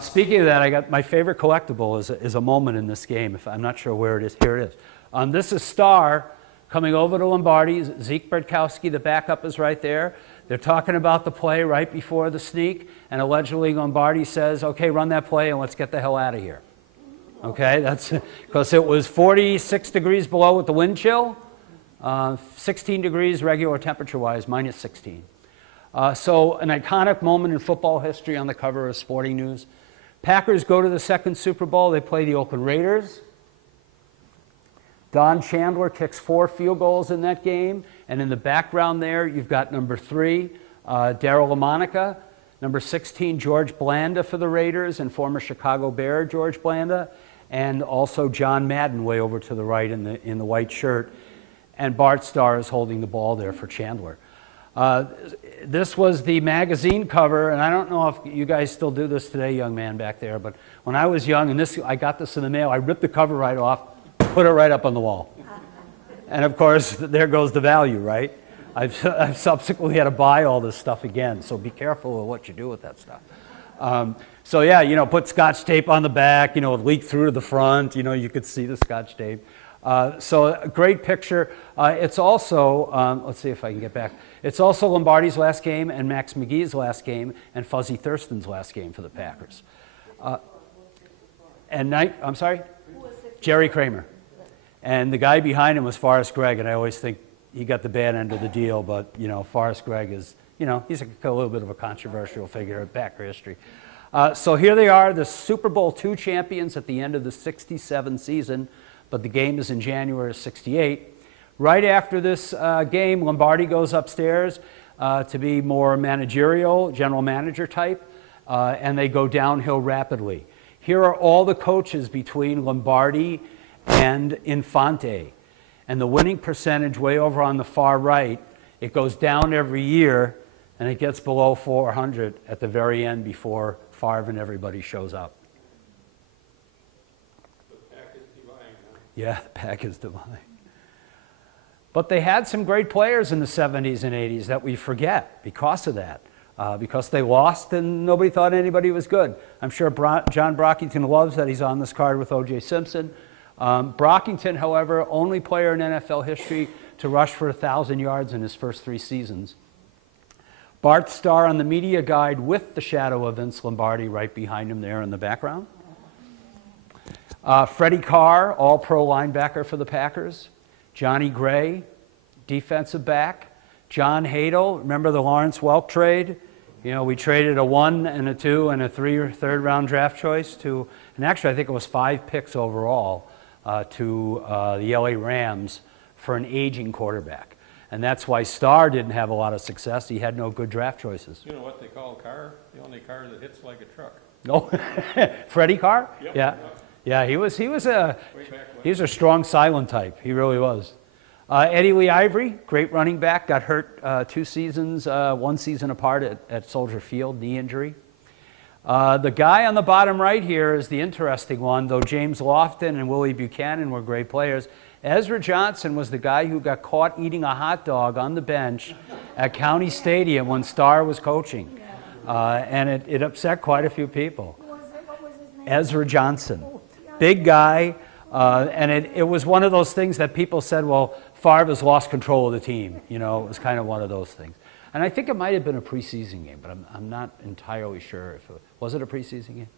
Speaking of that, I got my favorite collectible is a moment in this game. If I'm not sure where it is, here it is. This is Starr coming over to Lombardi. Zeke Bradkowski, the backup, is right there. They're talking about the play right before the sneak, and allegedly Lombardi says, okay, run that play and let's get the hell out of here. Okay, that's because it was 46 degrees below with the wind chill, 16 degrees regular temperature-wise, minus 16. So an iconic moment in football history on the cover of Sporting News. Packers go to the second Super Bowl. They play the Oakland Raiders. Don Chandler kicks 4 field goals in that game. And in the background there, you've got number 3, Darryl LaMonica. Number 16, George Blanda for the Raiders, and former Chicago Bear George Blanda. And also John Madden way over to the right in the white shirt. And Bart Starr is holding the ball there for Chandler. This was the magazine cover, and I don't know if you guys still do this today, young man back there, but when I was young, and I got this in the mail, I ripped the cover right off, put it right up on the wall. And of course, there goes the value, right? I've subsequently had to buy all this stuff again, so be careful with what you do with that stuff. So yeah, put Scotch tape on the back, it leaked through to the front, you could see the Scotch tape. So a great picture. It's also, let's see if I can get back. It's also Lombardi's last game and Max McGee's last game and Fuzzy Thurston's last game for the Packers. I'm sorry? Jerry Kramer. And the guy behind him was Forrest Gregg, and I always think he got the bad end of the deal, but, Forrest Gregg is, he's a little bit of a controversial figure in Packer history. So here they are, the Super Bowl II champions at the end of the '67 season, but the game is in January of '68. Right after this game, Lombardi goes upstairs to be more managerial, general manager type, and they go downhill rapidly. Here are all the coaches between Lombardi and Infante. And the winning percentage way over on the far right, it goes down every year, and it gets below 400 at the very end before Favre and everybody shows up. The pack is divine, huh? Yeah, the pack is divine. But they had some great players in the 70s and 80s that we forget because of that. Because they lost and nobody thought anybody was good. I'm sure John Brockington loves that he's on this card with O.J. Simpson. Brockington, however, only player in NFL history to rush for 1,000 yards in his first 3 seasons. Bart Starr on the media guide with the shadow of Vince Lombardi right behind him there in the background. Freddy Carr, all-pro linebacker for the Packers. Johnny Gray, defensive back. John Hadel, remember the Lawrence Welk trade? We traded a 1 and a 2 and a 3 third-round draft choice to, and actually I think it was 5 picks overall, to the LA Rams for an aging quarterback. And that's why Starr didn't have a lot of success. He had no good draft choices. You know what they call Carr? The only car that hits like a truck. No, Freddy Carr? Yep. Yeah. He was a strong silent type. He really was. Eddie Lee Ivory, great running back, got hurt 2 seasons, 1 season apart at Soldier Field, knee injury. The guy on the bottom right here is the interesting one, though James Lofton and Willie Buchanan were great players. Ezra Johnson was the guy who got caught eating a hot dog on the bench at County Stadium when Starr was coaching. And it upset quite a few people. What was his name? Ezra Johnson. Big guy. And it was one of those things that people said, well, Favre has lost control of the team. It was kind of one of those things. And I think it might have been a preseason game, but I'm not entirely sure if it was it a preseason game?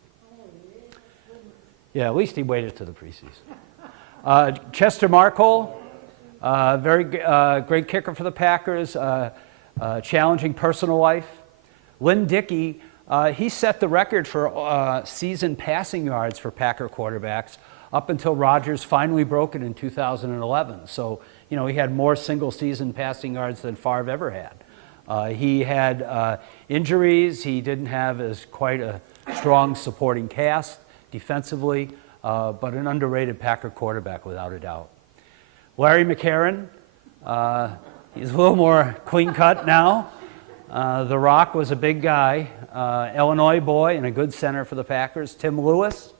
Yeah, at least he waited to the preseason. Chester Markle, very great kicker for the Packers, challenging personal life. Lynn Dickey, he set the record for season passing yards for Packer quarterbacks up until Rodgers finally broke it in 2011. So, he had more single-season passing yards than Favre ever had. He had injuries. He didn't have quite a strong supporting cast defensively, but an underrated Packer quarterback without a doubt. Larry Mccarran, he's a little more clean-cut now. The Rock was a big guy, Illinois boy and a good center for the Packers. Tim Lewis,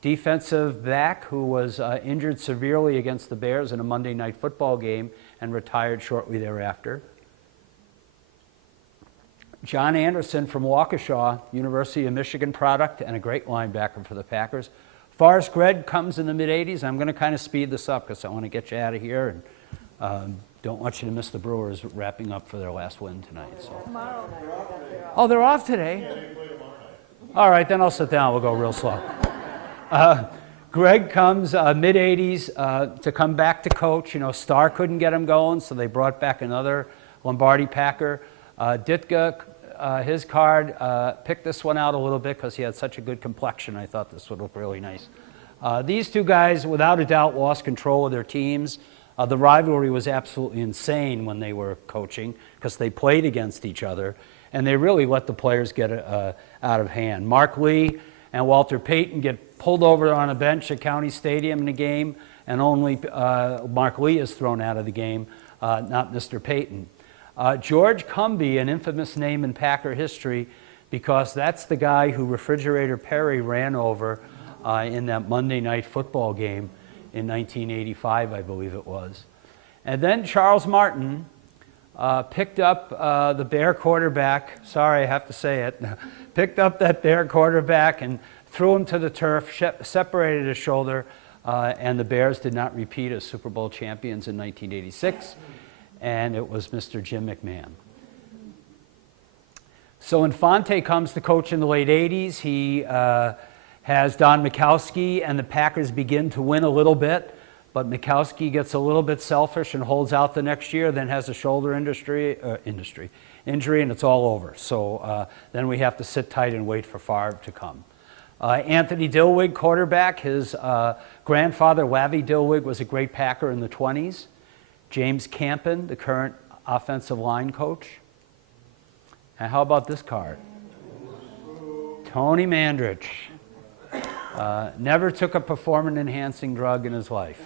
defensive back who was injured severely against the Bears in a Monday Night Football game and retired shortly thereafter. John Anderson from Waukesha, University of Michigan product, and a great linebacker for the Packers. Forrest Gregg comes in the mid-'80s. I'm going to kind of speed this up because I want to get you out of here and don't want you to miss the Brewers wrapping up for their last win tonight. So. Oh, they're off today? All right, then I'll sit down. We'll go real slow. Greg comes mid-'80s to come back to coach. Starr couldn't get him going, so they brought back another Lombardi Packer. Ditka his card. Picked this one out a little bit because he had such a good complexion. I thought this would look really nice. These two guys, without a doubt, lost control of their teams. The rivalry was absolutely insane when they were coaching because they played against each other, and they really let the players get out of hand. Mark Lee and Walter Payton get pulled over on a bench at County Stadium in a game, and only Mark Lee is thrown out of the game, not Mr. Payton. George Cumby, an infamous name in Packer history, because that's the guy who Refrigerator Perry ran over in that Monday Night Football game in 1985, I believe it was. And then Charles Martin picked up the Bear quarterback, sorry I have to say it, picked up that Bear quarterback and threw him to the turf, separated his shoulder, and the Bears did not repeat as Super Bowl champions in 1986, and it was Mr. Jim McMahon. So Infante comes to coach in the late 80s. He has Don Mikowski, and the Packers begin to win a little bit, but Mikowski gets a little bit selfish and holds out the next year, then has a shoulder injury, and it's all over. So then we have to sit tight and wait for Favre to come. Anthony Dilwig, quarterback. His grandfather, Lavie Dilwig, was a great Packer in the 20s. James Campen, the current offensive line coach. And how about this card? Tony Mandrich. Never took a performance-enhancing drug in his life.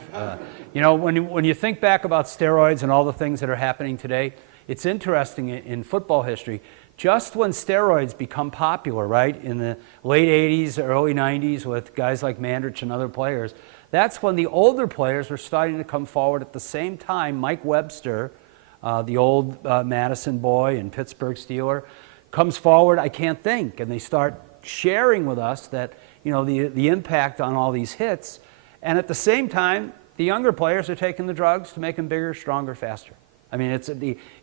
You know, when you think back about steroids and all the things that are happening today, it's interesting in football history. Just when steroids become popular, right, in the late 80s, early 90s with guys like Mandrich and other players, that's when the older players were starting to come forward at the same time. Mike Webster, the old Madison boy and Pittsburgh Steeler, comes forward, I can't think, and they start sharing with us that, you know, the impact on all these hits, and at the same time, the younger players are taking the drugs to make them bigger, stronger, faster. I mean,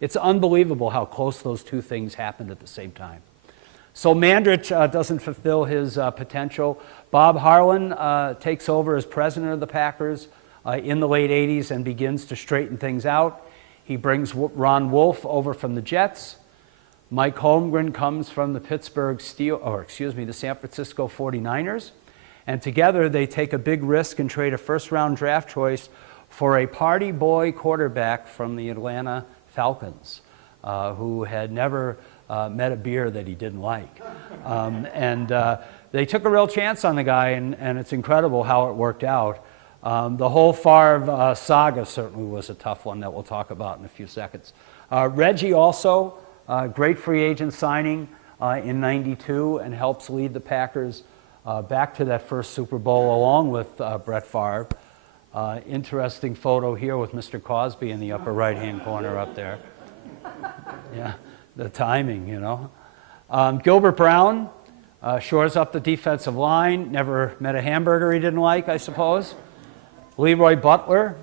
it's unbelievable how close those two things happened at the same time. So Mandrich doesn't fulfill his potential. Bob Harlan takes over as president of the Packers in the late 80s and begins to straighten things out. He brings Ron Wolf over from the Jets. Mike Holmgren comes from the the San Francisco 49ers. And together they take a big risk and trade a first-round draft choice for a party boy quarterback from the Atlanta Falcons, who had never met a beer that he didn't like. They took a real chance on the guy, and it's incredible how it worked out. The whole Favre saga certainly was a tough one that we'll talk about in a few seconds. Reggie also, great free agent signing in '92 and helps lead the Packers back to that first Super Bowl along with Brett Favre. Interesting photo here with Mr. Cosby in the upper right-hand corner up there. Yeah, the timing, you know. Gilbert Brown shores up the defensive line. Never met a hamburger he didn't like, I suppose. Leroy Butler.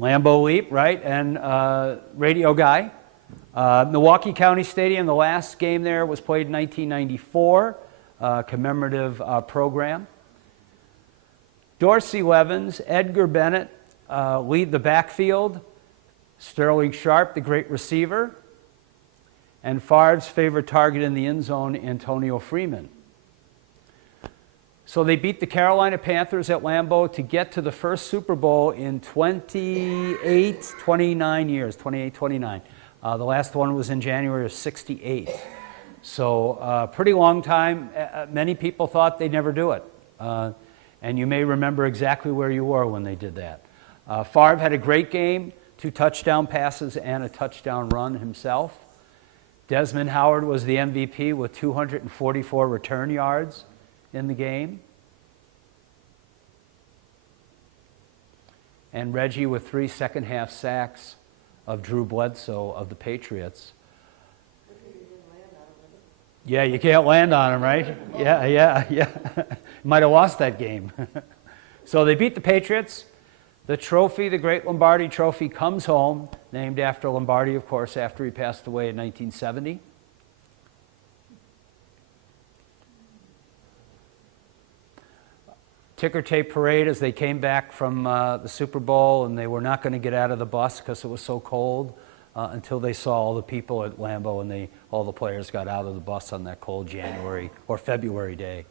Lambeau Leap, right, and radio guy. Milwaukee County Stadium, the last game there was played in 1994, commemorative program. Dorsey Levens, Edgar Bennett lead the backfield. Sterling Sharp, the great receiver. And Favre's favorite target in the end zone, Antonio Freeman. So they beat the Carolina Panthers at Lambeau to get to the first Super Bowl in 29 years. The last one was in January of '68. So pretty long time. Many people thought they'd never do it. And you may remember exactly where you were when they did that. Favre had a great game, 2 touchdown passes and a touchdown run himself. Desmond Howard was the MVP with 244 return yards in the game. And Reggie with 3 second-half sacks of Drew Bledsoe of the Patriots. Yeah, you can't land on him, right? Yeah. Might have lost that game. So they beat the Patriots. The trophy, the Great Lombardi Trophy, comes home, named after Lombardi, of course, after he passed away in 1970. Ticker tape parade as they came back from the Super Bowl, and they were not going to get out of the bus because it was so cold. until they saw all the people at Lambeau and all the players got out of the bus on that cold January or February day.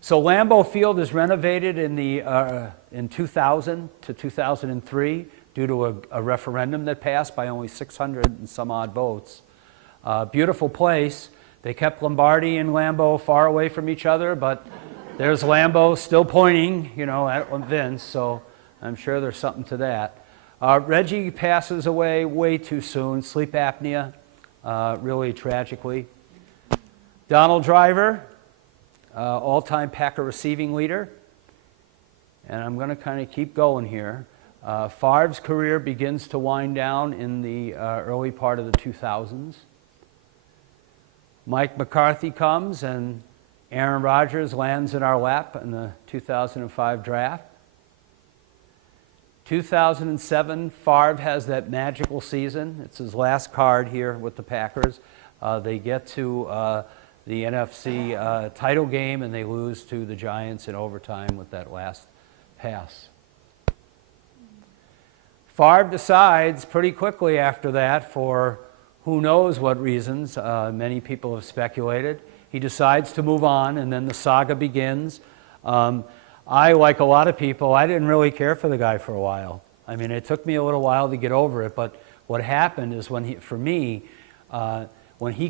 So Lambeau Field is renovated in 2000 to 2003 due to a referendum that passed by only 600 and some odd votes. Beautiful place. They kept Lombardi and Lambeau far away from each other, but there's Lambeau still pointing, at Vince, so I'm sure there's something to that. Reggie passes away way too soon, sleep apnea, really tragically. Donald Driver, all-time Packer receiving leader. And I'm going to kind of keep going here. Favre's career begins to wind down in the early part of the 2000s. Mike McCarthy comes, and Aaron Rodgers lands in our lap in the 2005 draft. 2007, Favre has that magical season. It's his last card here with the Packers. They get to the NFC title game, and they lose to the Giants in overtime with that last pass. Favre decides pretty quickly after that, for who knows what reasons, many people have speculated, he decides to move on, and then the saga begins. I, like a lot of people, I didn't really care for the guy for a while. I mean, it took me a little while to get over it, but what happened is when he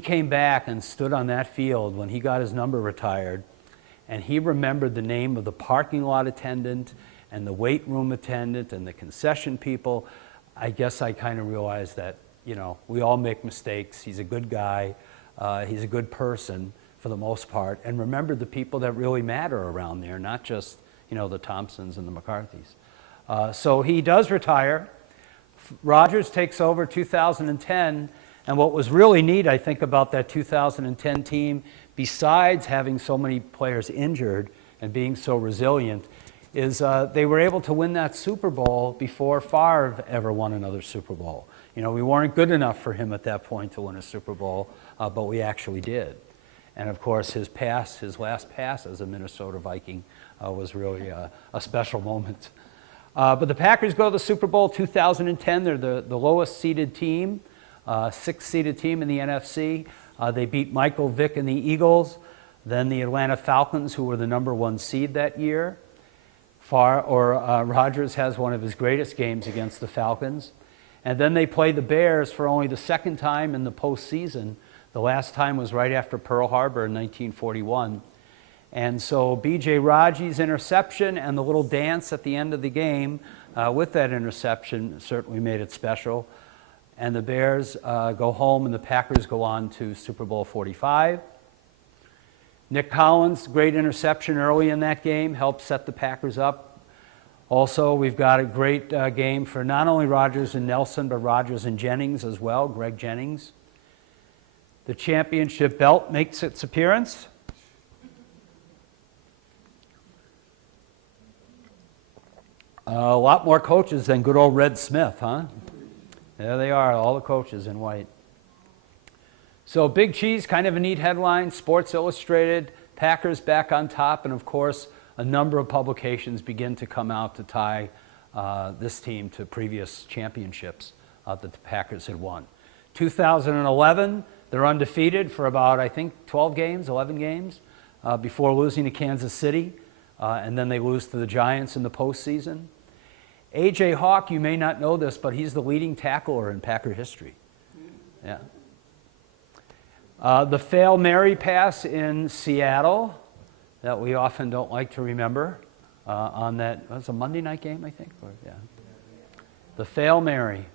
came back and stood on that field, when he got his number retired, and he remembered the name of the parking lot attendant and the weight room attendant and the concession people, I guess I kind of realized that, we all make mistakes. He's a good guy. He's a good person for the most part, and remember the people that really matter around there, not just, the Thompsons and the McCarthys. So he does retire. Rodgers takes over 2010, and what was really neat, I think, about that 2010 team, besides having so many players injured and being so resilient, is they were able to win that Super Bowl before Favre ever won another Super Bowl. We weren't good enough for him at that point to win a Super Bowl, but we actually did. And of course, his last pass as a Minnesota Viking was really a special moment. But the Packers go to the Super Bowl 2010. They're the lowest seeded team, sixth seeded team in the NFC. They beat Michael Vick and the Eagles, then the Atlanta Falcons, who were the #1 seed that year. Rodgers has one of his greatest games against the Falcons. And then they play the Bears for only the second time in the postseason. The last time was right after Pearl Harbor in 1941. And so B.J. Raji's interception and the little dance at the end of the game with that interception certainly made it special. And the Bears go home, and the Packers go on to Super Bowl 45. Nick Collins' great interception early in that game helped set the Packers up. Also, we've got a great game for not only Rodgers and Nelson, but Rodgers and Jennings as well, Greg Jennings. The championship belt makes its appearance. A lot more coaches than good old Red Smith, huh? There they are, all the coaches in white. So Big Cheese, kind of a neat headline, Sports Illustrated, Packers back on top, and of course, a number of publications begin to come out to tie this team to previous championships that the Packers had won. 2011, they're undefeated for about, I think, 11 games, before losing to Kansas City, and then they lose to the Giants in the postseason. A.J. Hawk, you may not know this, but he's the leading tackler in Packer history. Yeah. The Fail Mary pass in Seattle that we often don't like to remember on that, it was a Monday night game, I think? Yeah. The Fail Mary.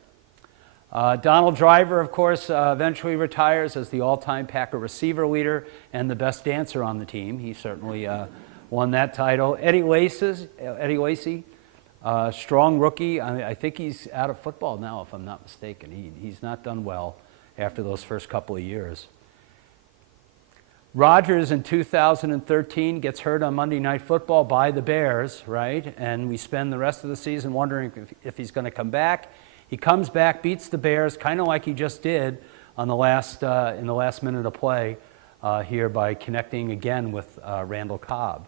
Donald Driver, of course, eventually retires as the all-time Packer receiver leader and the best dancer on the team. He certainly won that title. Eddie Lacy, strong rookie. I think he's out of football now, if I'm not mistaken. He's not done well after those first couple of years. Rodgers in 2013 gets hurt on Monday Night Football by the Bears, right? And we spend the rest of the season wondering if he's going to come back. He comes back, beats the Bears, kind of like he just did on the in the last minute of play here by connecting again with Randall Cobb.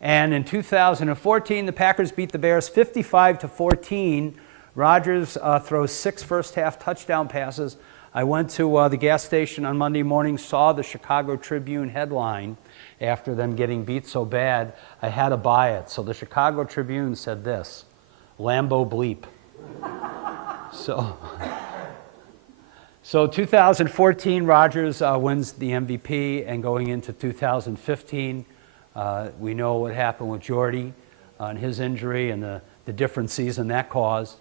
And in 2014, the Packers beat the Bears 55-14. Rodgers throws 6 first-half touchdown passes. I went to the gas station on Monday morning, saw the Chicago Tribune headline after them getting beat so bad. I had to buy it. So the Chicago Tribune said this, Lambeau bleep. So 2014, Rodgers wins the MVP, and going into 2015, we know what happened with Jordy and his injury and the different season that caused.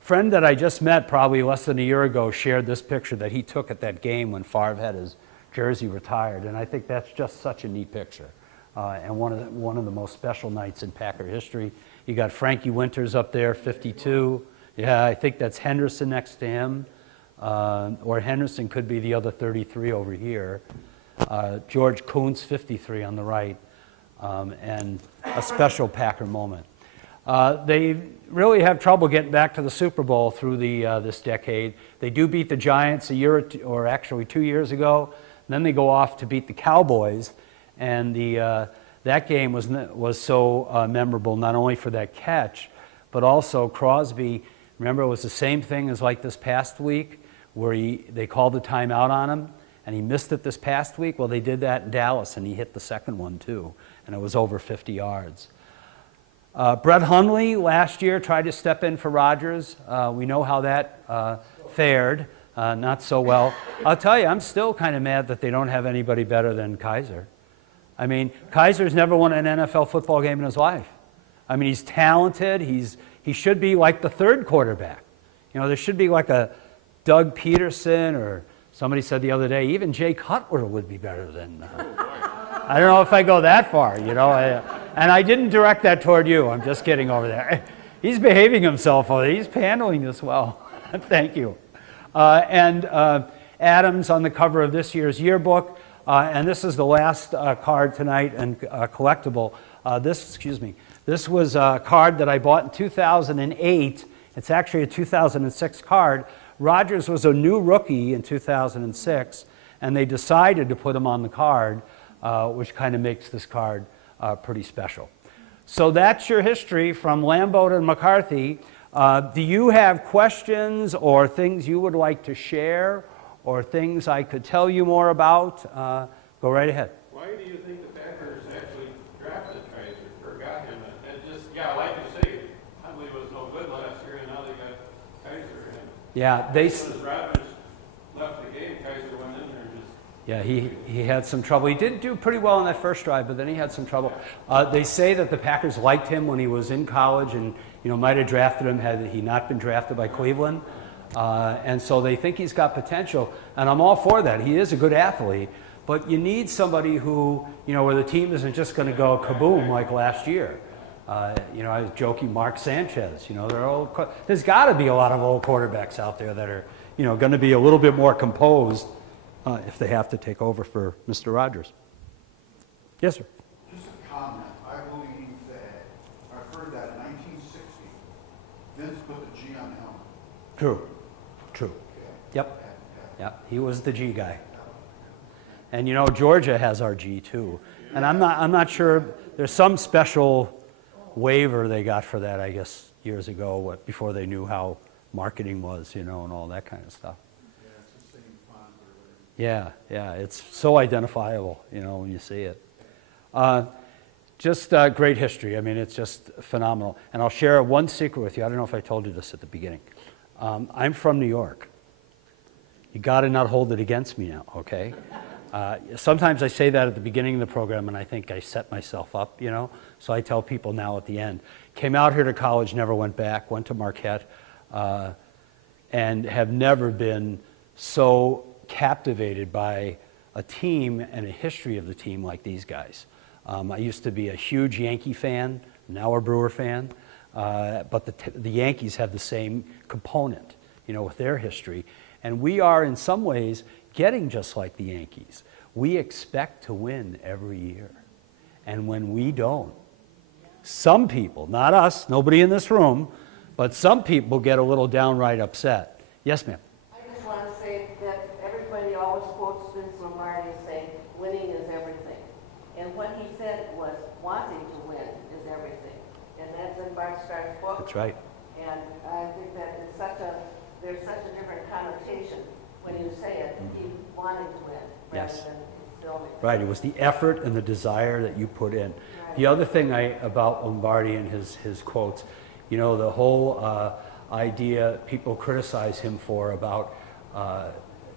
Friend that I just met probably less than a year ago shared this picture that he took at that game when Favre had his jersey retired, and I think that's just such a neat picture and one of the most special nights in Packer history. You got Frankie Winters up there, 52. Yeah, I think that's Henderson next to him, or Henderson could be the other 33 over here. George Kuntz, 53 on the right, and a special Packer moment. They really have trouble getting back to the Super Bowl through this decade. They do beat the Giants a year or actually 2 years ago. Then they go off to beat the Cowboys, and that game was so memorable, not only for that catch, but also Crosby. Remember, it was the same thing as like this past week, where they called the timeout on him, and he missed it this past week. Well, they did that in Dallas, and he hit the second one too, and it was over 50 yards. Brett Hundley last year tried to step in for Rodgers. We know how that fared, not so well. I'll tell you, I'm still kind of mad that they don't have anybody better than Kaiser. I mean, Kaiser's never won an NFL football game in his life. I mean, he's talented. He should be like the third quarterback. You know, there should be like a Doug Peterson, or somebody said the other day, even Jay Cutler would be better than. I don't know if I go that far, you know. And I didn't direct that toward you. I'm just kidding over there. He's behaving himself. He's handling this well. Thank you. Adams on the cover of this year's yearbook. And this is the last card tonight and collectible. This was a card that I bought in 2008. It's actually a 2006 card. Rodgers was a new rookie in 2006, and they decided to put him on the card, which kind of makes this card pretty special. So that's your history from Lambeau to McCarthy. Do you have questions or things you would like to share, or things I could tell you more about? Go right ahead. Why do you think the Packers actually drafted Kaiser or got him? And just, yeah, like you say, Hundley was no good last year, and now they got Kaiser. And yeah, they. As Rodgers left the game, Kaiser went in there and just. Yeah, he had some trouble. He did do pretty well on that first drive, but then he had some trouble. They say that the Packers liked him when he was in college, and might have drafted him had he not been drafted by Cleveland. And so they think he's got potential, and I'm all for that. He is a good athlete, but you need somebody who, where the team isn't just going to go kaboom like last year. I was joking, Mark Sanchez. There's got to be a lot of old quarterbacks out there that are, going to be a little bit more composed if they have to take over for Mr. Rodgers. Yes, sir. Just a comment. I believe that I've heard that in 1960, Vince put the G on the helmet. True. Okay. Yep. He was the G guy. And Georgia has our G too. And I'm not sure. There's some special waiver they got for that, I guess, years ago, before they knew how marketing was, and all that kind of stuff. Yeah, it's the same font or whatever. Yeah, it's so identifiable, when you see it. Just great history. I mean, it's just phenomenal. And I'll share one secret with you. I don't know if I told you this at the beginning. I'm from New York. You got to not hold it against me now, okay? Sometimes I say that at the beginning of the program, and I think I set myself up, So I tell people now at the end. Came out here to college, never went back, went to Marquette, and have never been so captivated by a team and a history of the team like these guys. I used to be a huge Yankee fan, now a Brewer fan, but the Yankees have the same component, with their history. And we are, in some ways, getting just like the Yankees. We expect to win every year. And when we don't, some people, not us, nobody in this room, but some people get a little downright upset. Yes, ma'am? I just want to say that everybody always quotes Vince Lombardi saying, winning is everything. And what he said was, wanting to win is everything. And that's in Bart Starr's book. That's right. And I think that it's there's such a different connotation when you say it, he wanted to win rather Yes. than still. Right, it was the effort and the desire that you put in. Right. The other thing about Lombardi and his quotes, you know, the whole idea people criticize him for about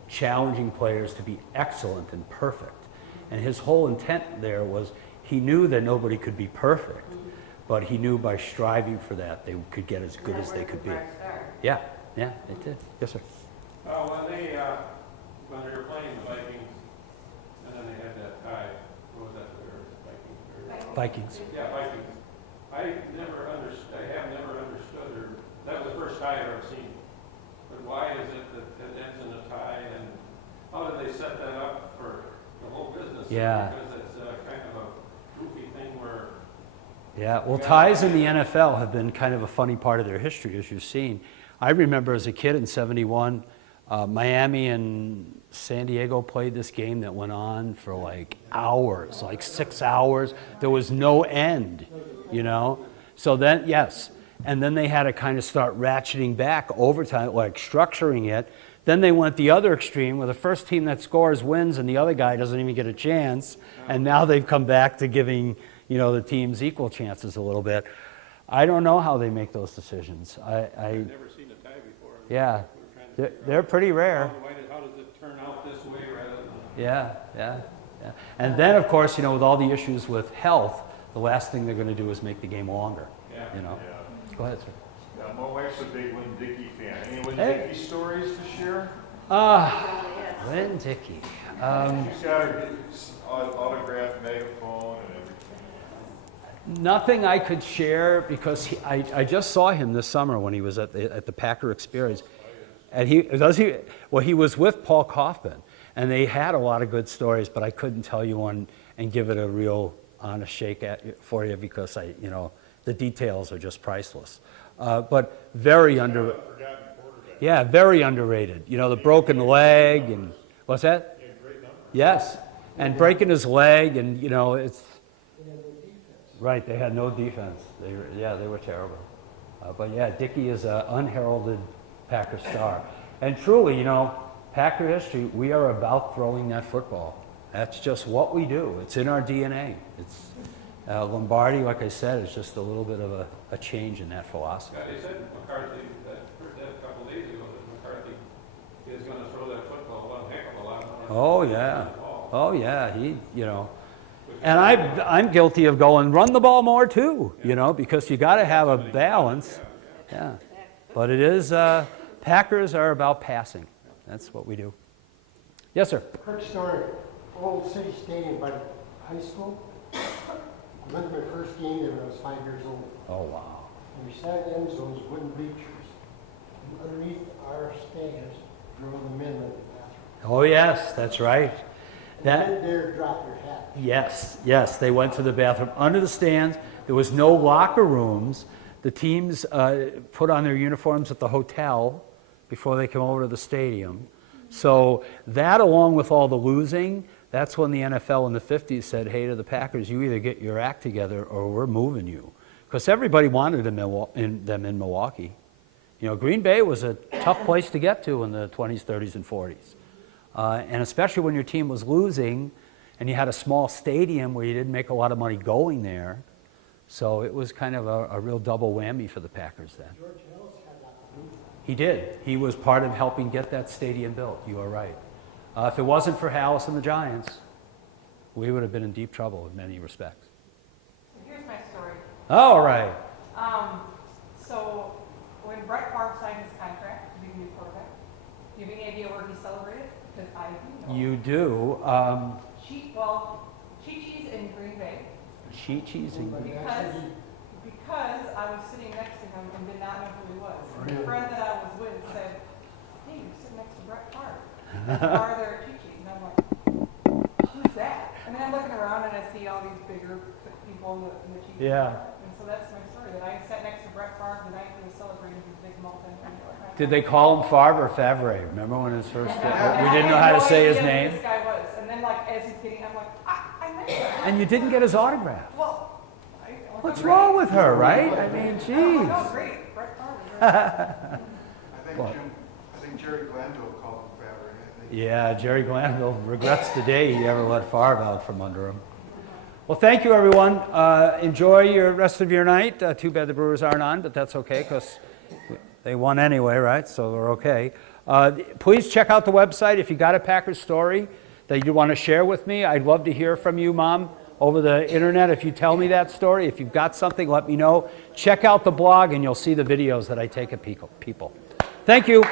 challenging players to be excellent and perfect. And his whole intent there was he knew that nobody could be perfect, but he knew by striving for that they could get as good as they could be. Yeah, yeah, it did. Yes, sir. When they were playing the Vikings, and then they had that tie, what was that? Vikings. Yeah, Vikings. I have never understood, or that was the first tie I've ever seen. But why is it that it ends in a tie, and how did they set that up for the whole business? Yeah. Because it's kind of a goofy thing where. Yeah, well, ties in the NFL have been kind of a funny part of their history, as you've seen. I remember as a kid in '71, Miami and San Diego played this game that went on for like hours, like 6 hours. There was no end, you know? So then, yes. And then they had to kind of start ratcheting back overtime, like structuring it. Then they went the other extreme where the first team that scores wins and the other guy doesn't even get a chance. And now they've come back to giving, you know, the teams equal chances a little bit. I don't know how they make those decisions. I've never seen a tie before. Yeah, they're pretty rare. How does it turn out this way rather than? Yeah. And then, of course, you know, with all the issues with health, the last thing they're going to do is make the game longer. Yeah. You know. Yeah. Go ahead, sir. Yeah, my wife's a big Lynn Dickey fan. Any Lynn Hey. Dickey stories to share? Lynn Dickey. She's got her autographed megaphone and everything. Nothing I could share because I just saw him this summer when he was at the Packer Experience, and he was with Paul Kaufman, and they had a lot of good stories, but I couldn't tell you one and give it a real honest shake for you because the details are just priceless. But very very underrated. You know, the broken leg and what's that? Yes, and breaking his leg, and you know it's. Right, they had no defense. They were terrible. But yeah, Dickey is an unheralded Packer star. And truly, you know, Packer history, we are about throwing that football. That's just what we do. It's in our DNA. It's Lombardi, like I said, is just a little bit of a change in that philosophy. Yeah, they said McCarthy, a couple of days ago, that McCarthy is going to throw that football one heck of a lot more. Oh yeah, he, you know. And I'm guilty of going, run the ball more too, you know, because you got to have a balance. Yeah. But it is, Packers are about passing. That's what we do. Yes, sir. Quick story. Old City Stadium by the high school. I went to my first game there when I was 5 years old. Oh, wow. And we sat in end zones, wooden bleachers. And underneath our stands drove the men into the bathroom. Oh, yes, that's right. They didn't dare drop their hat. Yes, they went to the bathroom under the stands. There was no locker rooms. The teams put on their uniforms at the hotel before they come over to the stadium. So that, along with all the losing, that's when the NFL in the 50s said, hey, to the Packers, you either get your act together or we're moving you. Because everybody wanted them in Milwaukee. You know, Green Bay was a tough place to get to in the 20s, 30s, and 40s. And especially when your team was losing and you had a small stadium where you didn't make a lot of money going there. So it was kind of a real double whammy for the Packers then. George Ellis had that move. He did. He was part of helping get that stadium built. You are right. If it wasn't for Hallis and the Giants, we would have been in deep trouble in many respects. Here's my story. All right. So when Brett Favre signed his contract to be the new quarterback, do you have any idea where he celebrated? Because I do know. You do. Chi-Chi's in Green Bay. Chi-Chi's in Green Bay. Because I was sitting next to him and did not know who he was. And the friend that I was with said, hey, you're sitting next to Brett Favre. Are there Chi-Chi? And I'm like, who's that? And then I'm looking around and I see all these bigger people in the Chi-Chi. Yeah. And so that's my story, that I sat next to Brett Favre the night he was celebrating his big multi-million. Did they call him Favre or Favre? Remember when his first we didn't know how to say his name? This guy was. And then as he's getting, I'm like, I met him. And you didn't get his autograph. Well, What's wrong with her, right? I mean, geez. Oh, great. Brett Favre is think Jerry Glanville called him Favre. Yeah, Jerry Glanville regrets the day he ever let Favre out from under him. Well, thank you, everyone. Enjoy your rest of your night. Too bad the Brewers aren't on, but that's okay because they won anyway, right? So they're okay. Please check out the website if you got a Packers story that you want to share with me. I'd love to hear from you, Mom, over the internet. If you tell me that story, if you've got something, let me know. Check out the blog, and you'll see the videos that I take of people. Thank you.